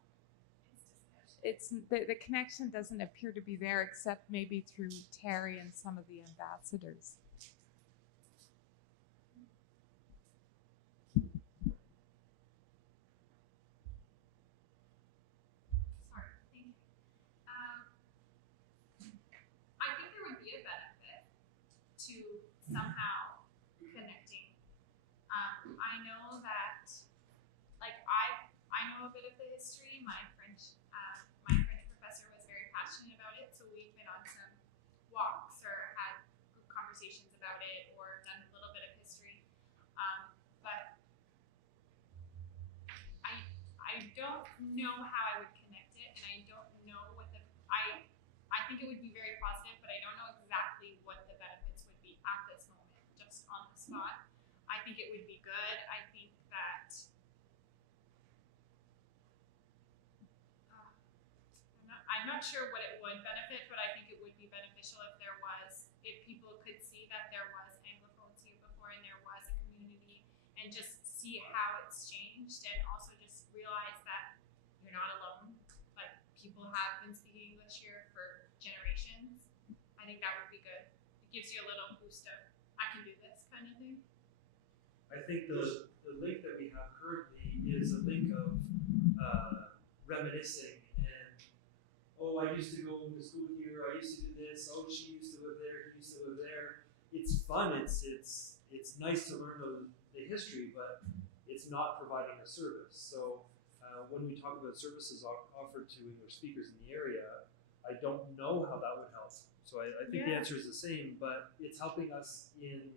the connection doesn't appear to be there, except maybe through Terry and some of the ambassadors. Sorry, thank you. I think there would be a benefit to somehow connecting. I know that, like I know a bit of the history. My French professor was very passionate about it, so we've been on some walks or had group conversations about it, or done a little bit of history. But I don't know how I would connect it, and I don't know what I think it would be very positive, but I don't know exactly what the benefits would be at this moment, just on the spot. I think it would be good. I think that I'm not sure what it would benefit, but I think it would be beneficial if people could see that there was Anglophones here before and there was a community, and just see how it's changed, and also just realize that you're not alone. Like, people have been speaking English here for generations. I think that would be good. It gives you a little boost of, I can do this kind of thing. I think the link that we have currently is a link of reminiscing and, oh, I used to go to school here, I used to do this, oh, she used to live there, he used to live there. It's fun, it's nice to learn the history, but it's not providing a service. So when we talk about services offered to English speakers in the area, I don't know how that would help. So I think the answer is the same, but it's helping us in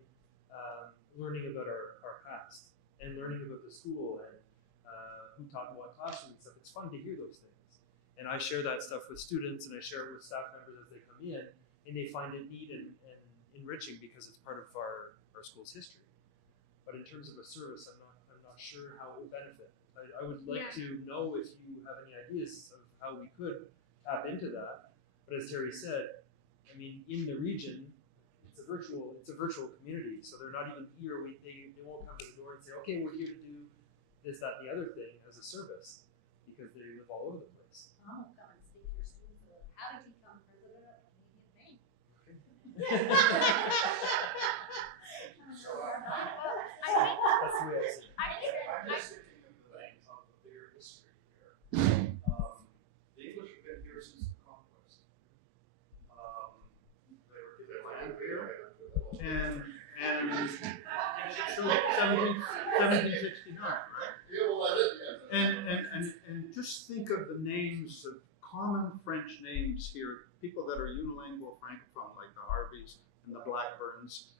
learning about our past and learning about the school and who taught in what classroom and stuff. It's fun to hear those things. And I share that stuff with students and I share it with staff members as they come in, and they find it neat and enriching because it's part of our school's history. But in terms of a service, I'm not sure how it would benefit. I would like to know if you have any ideas of how we could tap into that. But as Terry said, I mean, in the region, it's a virtual community, so they're not even here. They won't come to the door and say, okay, we're here to do this, that, and the other thing as a service, because they live all over the place. Oh, come and speak to your students about how to become president of Canadian Bank. That's the way I see it. I'm just thinking of the bigger history here. The English have been here since the conquest. They were given land here, and 1769, right? And just think of the names of common French names here, people that are unilingual francophone, like the Harveys and the Blackburns,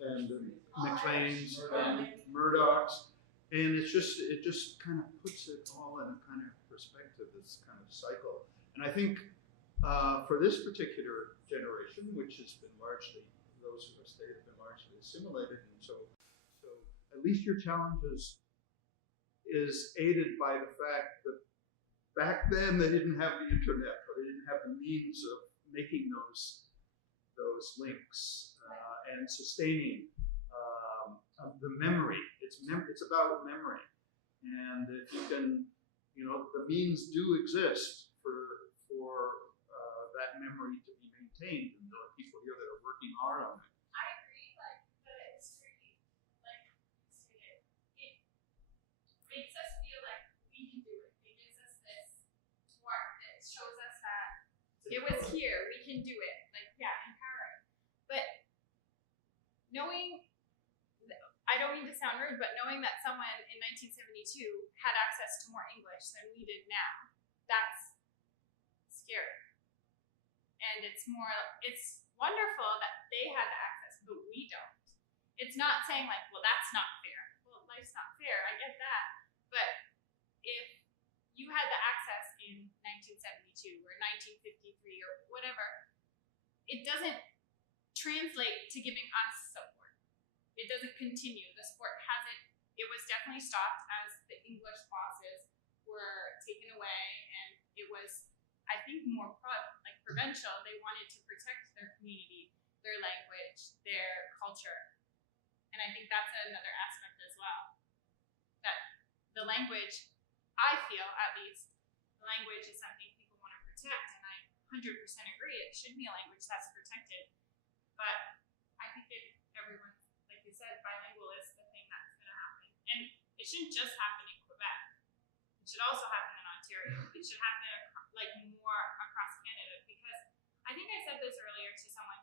and the McLeans and Murdochs, and it just kind of puts it all in a kind of perspective, this kind of cycle. And I think for this particular generation, which has been largely, those who have stayed have been largely assimilated, and so at least your challenge is aided by the fact that back then they didn't have the internet, or they didn't have the means of making those links and sustaining the memory. It's about memory, and if you can, the means do exist for that memory to be maintained, and there are people here that are working hard on it. I agree, like the history, it makes us feel like we can do it. It gives us this warmth. It shows us that it was here, we can do it. Like, empowering. But knowing, I don't mean to sound rude, but knowing that someone in 1972 had access to more English than we did now, that's scary. And it's wonderful that they had the access, but we don't. It's not saying like, well, that's not fair. Well, life's not fair, I get that. But if you had the access in 1972 or 1953 or whatever, it doesn't translate to giving us support. It doesn't continue. The support hasn't, it was definitely stopped as the English bosses were taken away, and it was, I think, more provincial. They wanted to protect their community, their language, their culture. And I think that's another aspect as well. That the language, I feel at least, the language is something people want to protect, and I 100% agree it should be a language that's protected. But I think that everyone, like you said, bilingual is the thing that's going to happen. And it shouldn't just happen in Quebec. It should also happen in Ontario. It should happen more across Canada, because I think I said this earlier to someone.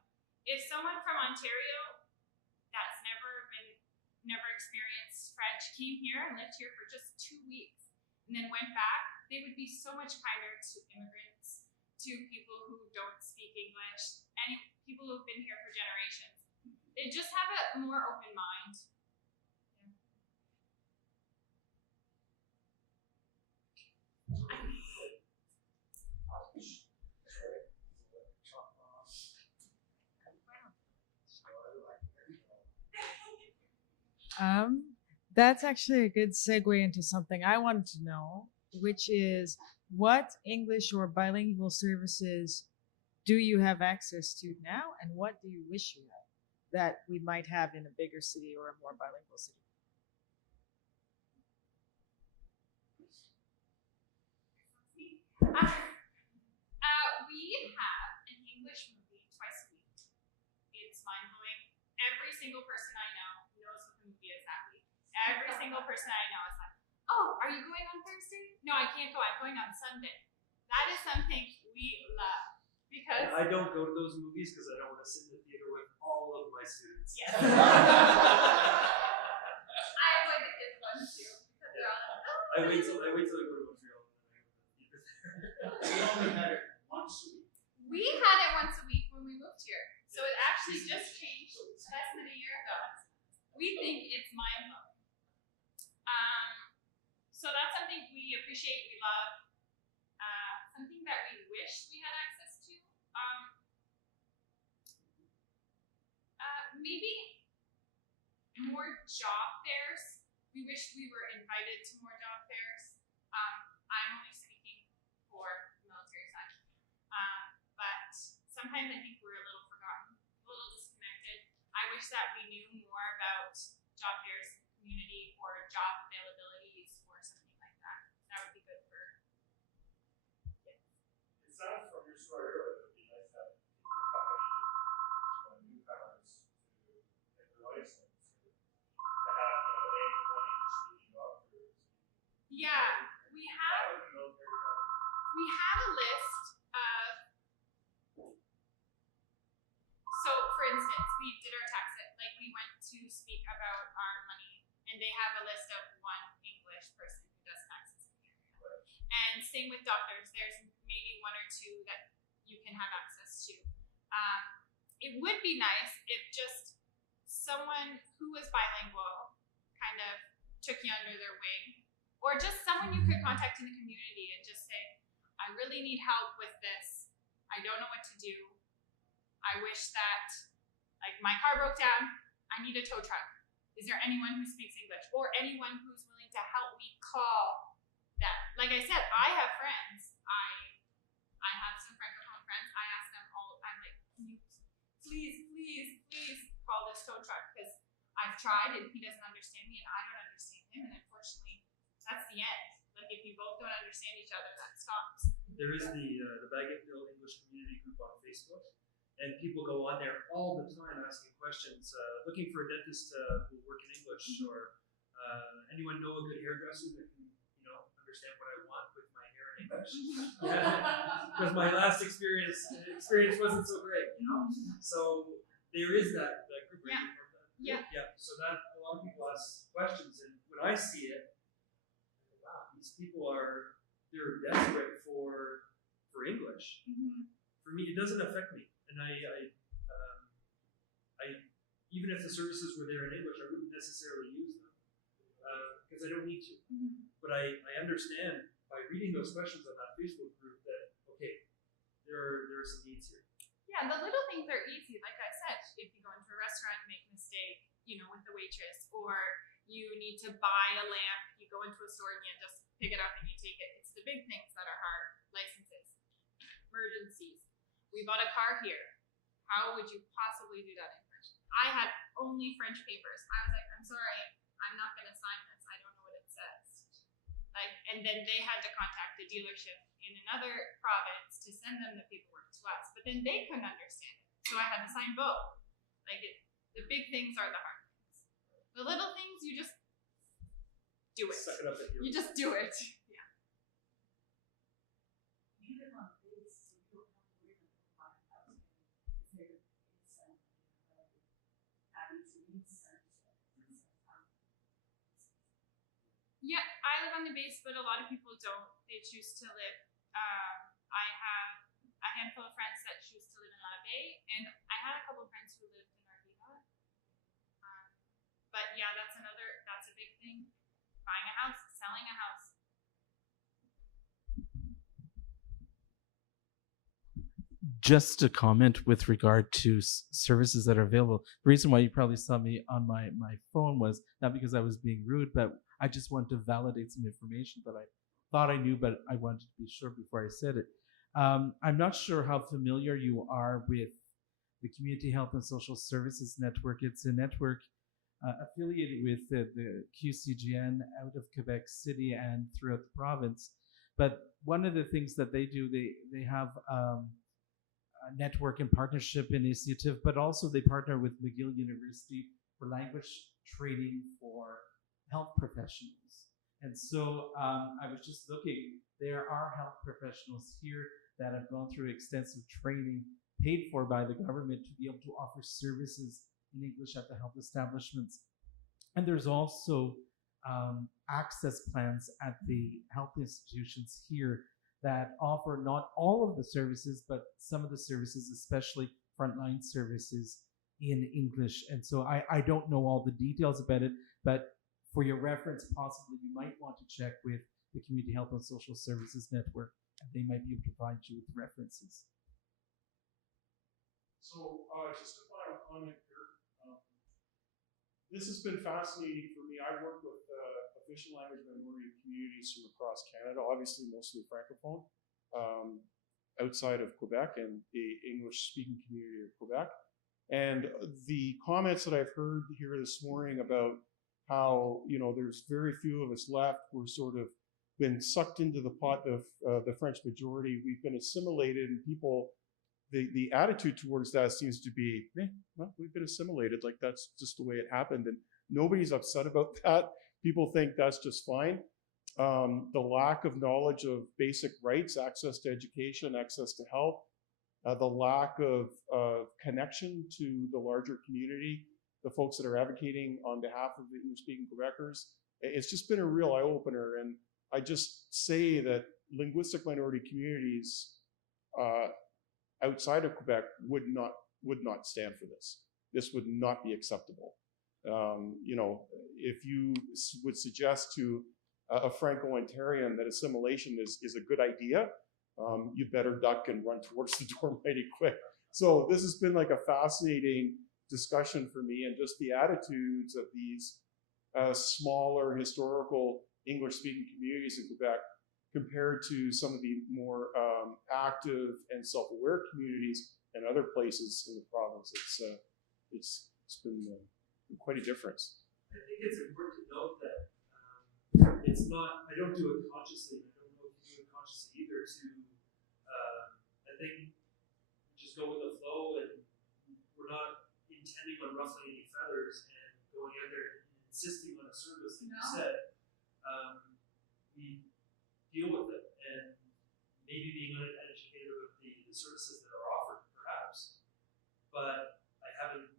If someone from Ontario that's never experienced French came here and lived here for just 2 weeks and then went back, they would be so much kinder to immigrants, to people who don't speak English, and people who've been here for generations. They just have a more open mind. That's actually a good segue into something I wanted to know, which is what English or bilingual services do you have access to now, and what do you wish you had that we might have in a bigger city or a more bilingual city? We have an English movie twice a week. It's single person I know knows what the movie is that week. Every single person I know is like, oh, are you going on Thursday? No, I can't go. I'm going on Sunday. That is something we love because I don't go to those movies because I don't want to sit in the theater with all of my students. yes. I avoid the kids ones too because they're all like, oh. I wait till I go to Montreal and then I go to the theater there. We only had it once a week. We had it once a week when we moved here. So it actually just changed less than a year ago. We think it's mind-blowing. So that's something we appreciate, we love. Something that we wish we had access to. Maybe more job fairs. We wish we were invited to more job fairs. I'm only speaking for the military side. But sometimes I think we're a little forgotten, a little disconnected. I wish that we knew more about job fairs in the community or job availabilities or something like that. That would be good for kids. It sounds from your story earlier that it'd be nice to have people accompany newcomers to get their license or to have one English-speaking doctor. Yeah, we have a list of. So, for instance, we did our tax. Like we went to speak about our money, and they have a list of one English person who does taxes in the area. And same with doctors. There's maybe one or two that you can have access to. It would be nice if just someone who was bilingual kind of took you under their wing, or just someone you could contact in the community and just say, I really need help with this. I don't know what to do. I wish that, like, my car broke down. I need a tow truck. Is there anyone who speaks English or anyone who's willing to help me call them? Like I said, I have friends. I have some Francophone friends. I ask them all. I'm like, can you please call this tow truck because I've tried and he doesn't understand me and I don't understand him, and unfortunately, that's the end. Like if you both don't understand each other, that stops. There is the Bagotville English Community Group on Facebook, and people go on there all the time asking questions, looking for a dentist who will work in English, or anyone know a good hairdresser that can, understand what I want with my hair in English. Because my last experience wasn't so great, So there is that group. Yeah. So that a lot of people ask questions, and when I see it, wow, these people they're desperate for English. Mm-hmm. For me, it doesn't affect me, and I even if the services were there in English, I wouldn't necessarily use them because I don't need to. Mm-hmm. But I understand by reading those questions on that Facebook group that okay, there are some needs here. Yeah, the little things are easy. Like I said, if you go into a restaurant and make a mistake, with the waitress, or you need to buy a lamp, you go into a store and you just pick it up and you take it. It's the big things that are hard. Licenses, emergencies. We bought a car here. How would you possibly do that in French? I had only French papers. I was like, I'm sorry, I'm not going to sign this. I don't know what it says. And then they had to contact the dealership in another province to send them the paperwork to us. But then they couldn't understand it. So I had to sign both. The big things are the hard things. The little things, you just do it. Suck it up at You just do it. Yeah. You live on the base, so you don't have to worry about buying housing because having to meet Yeah, I live on the base, but a lot of people don't. They choose to live. I have a handful of friends that choose to live in La Baie, and I had a couple of friends who lived in Arvida. But yeah, that's a big thing. Buying a house, selling a house. Just a comment with regard to services that are available. The reason why you probably saw me on my phone was not because I was being rude, but I just wanted to validate some information that I thought I knew, but I wanted to be sure before I said it. I'm not sure how familiar you are with the Community Health and Social Services Network. It's a network affiliated with the QCGN out of Quebec City and throughout the province. But one of the things that they do, they have network and partnership initiative, but also they partner with McGill University for language training for health professionals. And so I was just looking, there are health professionals here that have gone through extensive training paid for by the government to be able to offer services in English at the health establishments. And there's also access plans at the health institutions here that offer not all of the services, but some of the services, especially frontline services in English. And so I don't know all the details about it, but for your reference, possibly you might want to check with the Community Health and Social Services Network, and they might be able to provide you with references. So just a final comment here. This has been fascinating for me. I work with official language minority communities from across Canada, obviously mostly Francophone, outside of Quebec and the English-speaking community of Quebec. And the comments that I've heard here this morning about how, you know, there's very few of us left, we're sort of been sucked into the pot of the French majority, we've been assimilated, and people, the attitude towards that seems to be, well, we've been assimilated, like that's just the way it happened, and nobody's upset about that. People think that's just fine. The lack of knowledge of basic rights, access to education, access to health, the lack of connection to the larger community, the folks that are advocating on behalf of the English-speaking Quebecers, it's just been a real eye-opener. And I just say that linguistic minority communities outside of Quebec would not stand for this. This would not be acceptable. You know, if you would suggest to a Franco-Ontarian that assimilation is a good idea, you better duck and run towards the door mighty quick. So this has been like a fascinating discussion for me, and just the attitudes of these smaller historical English-speaking communities in Quebec compared to some of the more active and self-aware communities in other places in the province. It's been quite a difference. I think it's important to note that it's not, I don't do it consciously, I don't know if you do it consciously either, I think just go with the flow, and we're not intending on ruffling any feathers and going out there and insisting on a service, like you said. We deal with it, and maybe being uneducated about the services that are offered, perhaps, but I haven't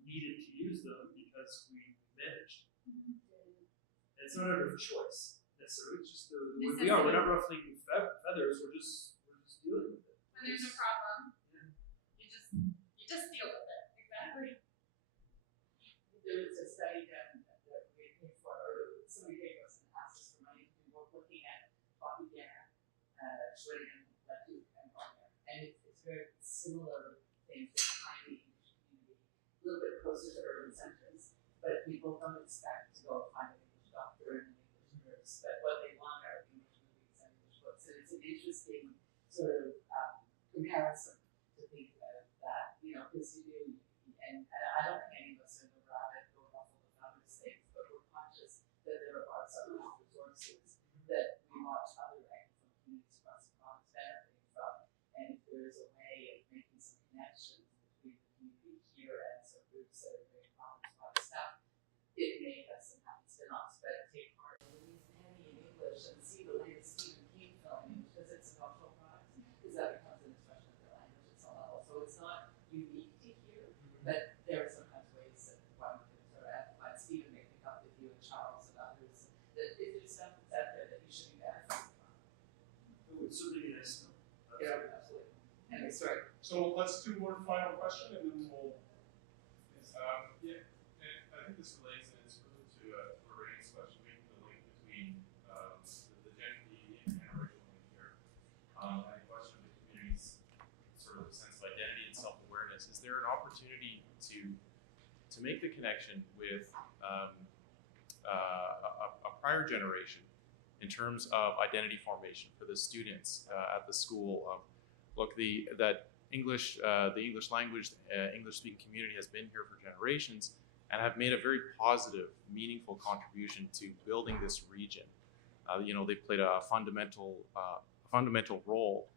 needed to use them because we managed. And it's not out of choice necessarily. It's just the way we are. We're not ruffling feathers. We're just dealing with it. When there's a problem, you just deal with it. Exactly. There was a study done that we paid for, or somebody gave us and asked us for money. We were looking at Bagotville, Schweden, and Monahan, and it's very similar things to tiny English community, a little bit closer to urban centers, but people don't expect to go find an English doctor and an English nurse, but what they want are English movies and English books, and it's an interesting sort of comparison to think about that, you know, because you do, and I don't think any of us are the rabbit or ruffle the feathers things, but we're conscious that there are some resources that we watch other Anglophone communities across the province benefiting from, and if there's a way of making some connections between the community here and some groups that are very province-wide stuff, it may have some happy spin-offs, but take part in heavy in English and see the latest Stephen King film because it's a cultural product, because that becomes an expression of their language at some level. So it's not unique to here, but there are sometimes ways that one can sort of amplify. Stephen may pick up with you and Charles and others that if there's stuff that's out there that you should be benefiting from. It would certainly be nice to know. Yeah, absolutely. Anyway, sorry. So let's do one final question, and then we'll. Yeah, and I think this relates, and it's related to Lorraine's question, making the link between the interracial link here, and the question of the community's sort of sense of identity and self-awareness. Is there an opportunity to make the connection with a prior generation in terms of identity formation for the students at the school? Look, the English language, English-speaking community has been here for generations and have made a very positive, meaningful contribution to building this region. You know, they played a fundamental role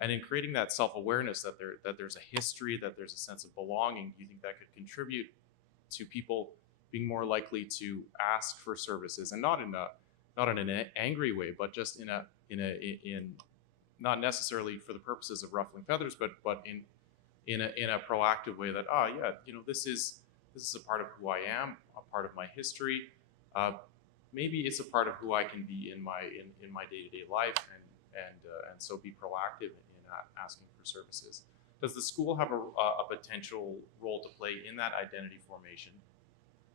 And in creating that self-awareness that there's a history, that there's a sense of belonging, do you think that could contribute to people being more likely to ask for services, and not in an angry way, but just in not necessarily for the purposes of ruffling feathers, but in a proactive way that, yeah, this is a part of who I am, a part of my history. Maybe it's a part of who I can be in my day-to-day life, and so be proactive in asking for services. Does the school have a potential role to play in that identity formation?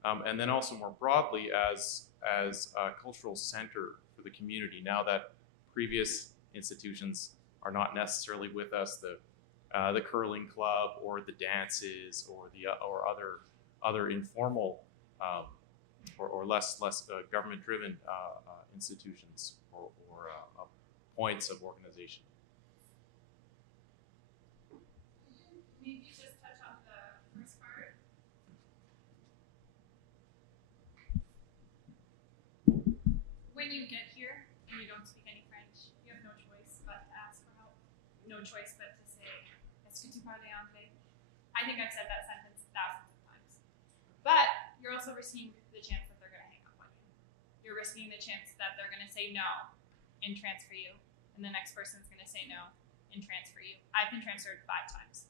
And then also more broadly as a cultural center for the community, now that previous institutions are not necessarily with us, the curling club or the dances or other informal or less government driven institutions or points of organization. Maybe just touch on the first part. When you get here and you don't speak any French, you have no choice but to ask for help. No choice but to say, "Est-ce que tu parles anglais?" I think I've said that sentence thousands of times. But you're also risking the chance that they're going to hang up on you. You're risking the chance that they're going to say no and transfer you, and the next person's going to say no and transfer you. I've been transferred 5 times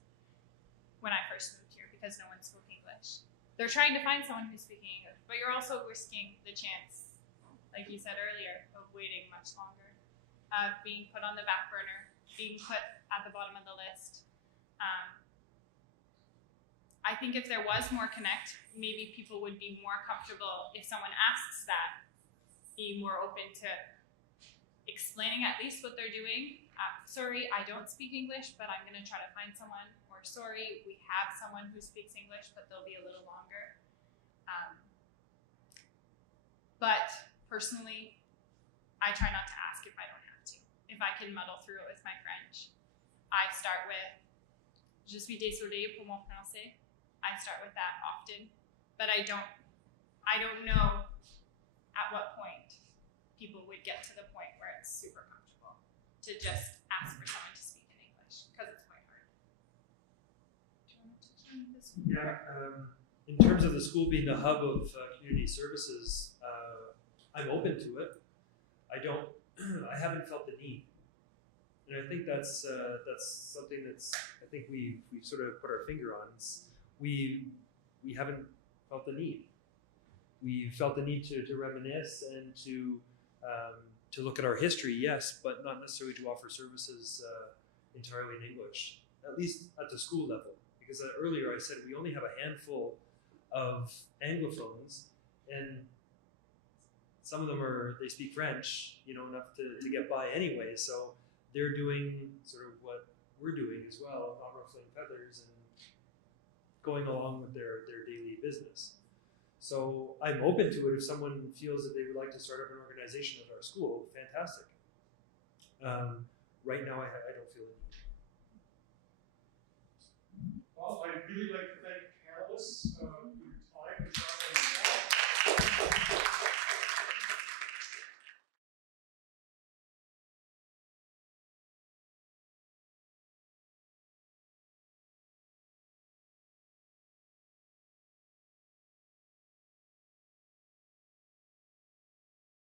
when I first moved here because no one spoke English. They're trying to find someone who's speaking English, but you're also risking the chance, like you said earlier, of waiting much longer, of being put on the back burner, being put at the bottom of the list. I think if there was more connect, maybe people would be more comfortable if someone asks that, be more open to explaining at least what they're doing. Sorry, I don't speak English, but I'm going to try to find someone. Or sorry, we have someone who speaks English, but they'll be a little longer. But personally, I try not to ask if I don't have to. If I can muddle through it with my French. I start with, "Je suis désolée pour mon français." I start with that often, but I don't know at what point people would get to the point where it's super comfortable to just ask for someone to speak in English, because it's quite hard. Do you want to touch on this one? Yeah, in terms of the school being the hub of community services, I'm open to it. I haven't felt the need. And I think that's something that's, I think we've sort of put our finger on. We haven't felt the need. We felt the need to reminisce and to look at our history, yes, but not necessarily to offer services entirely in English, at least at the school level. Because earlier I said we only have a handful of Anglophones, and some of them they speak French, enough to get by anyway. So they're doing sort of what we're doing as well, not ruffling feathers and going along with their daily business. So I'm open to it if someone feels that they would like to start up an organization at our school. Fantastic. Right now, I don't feel it. Well, I'd really like to thank the panelists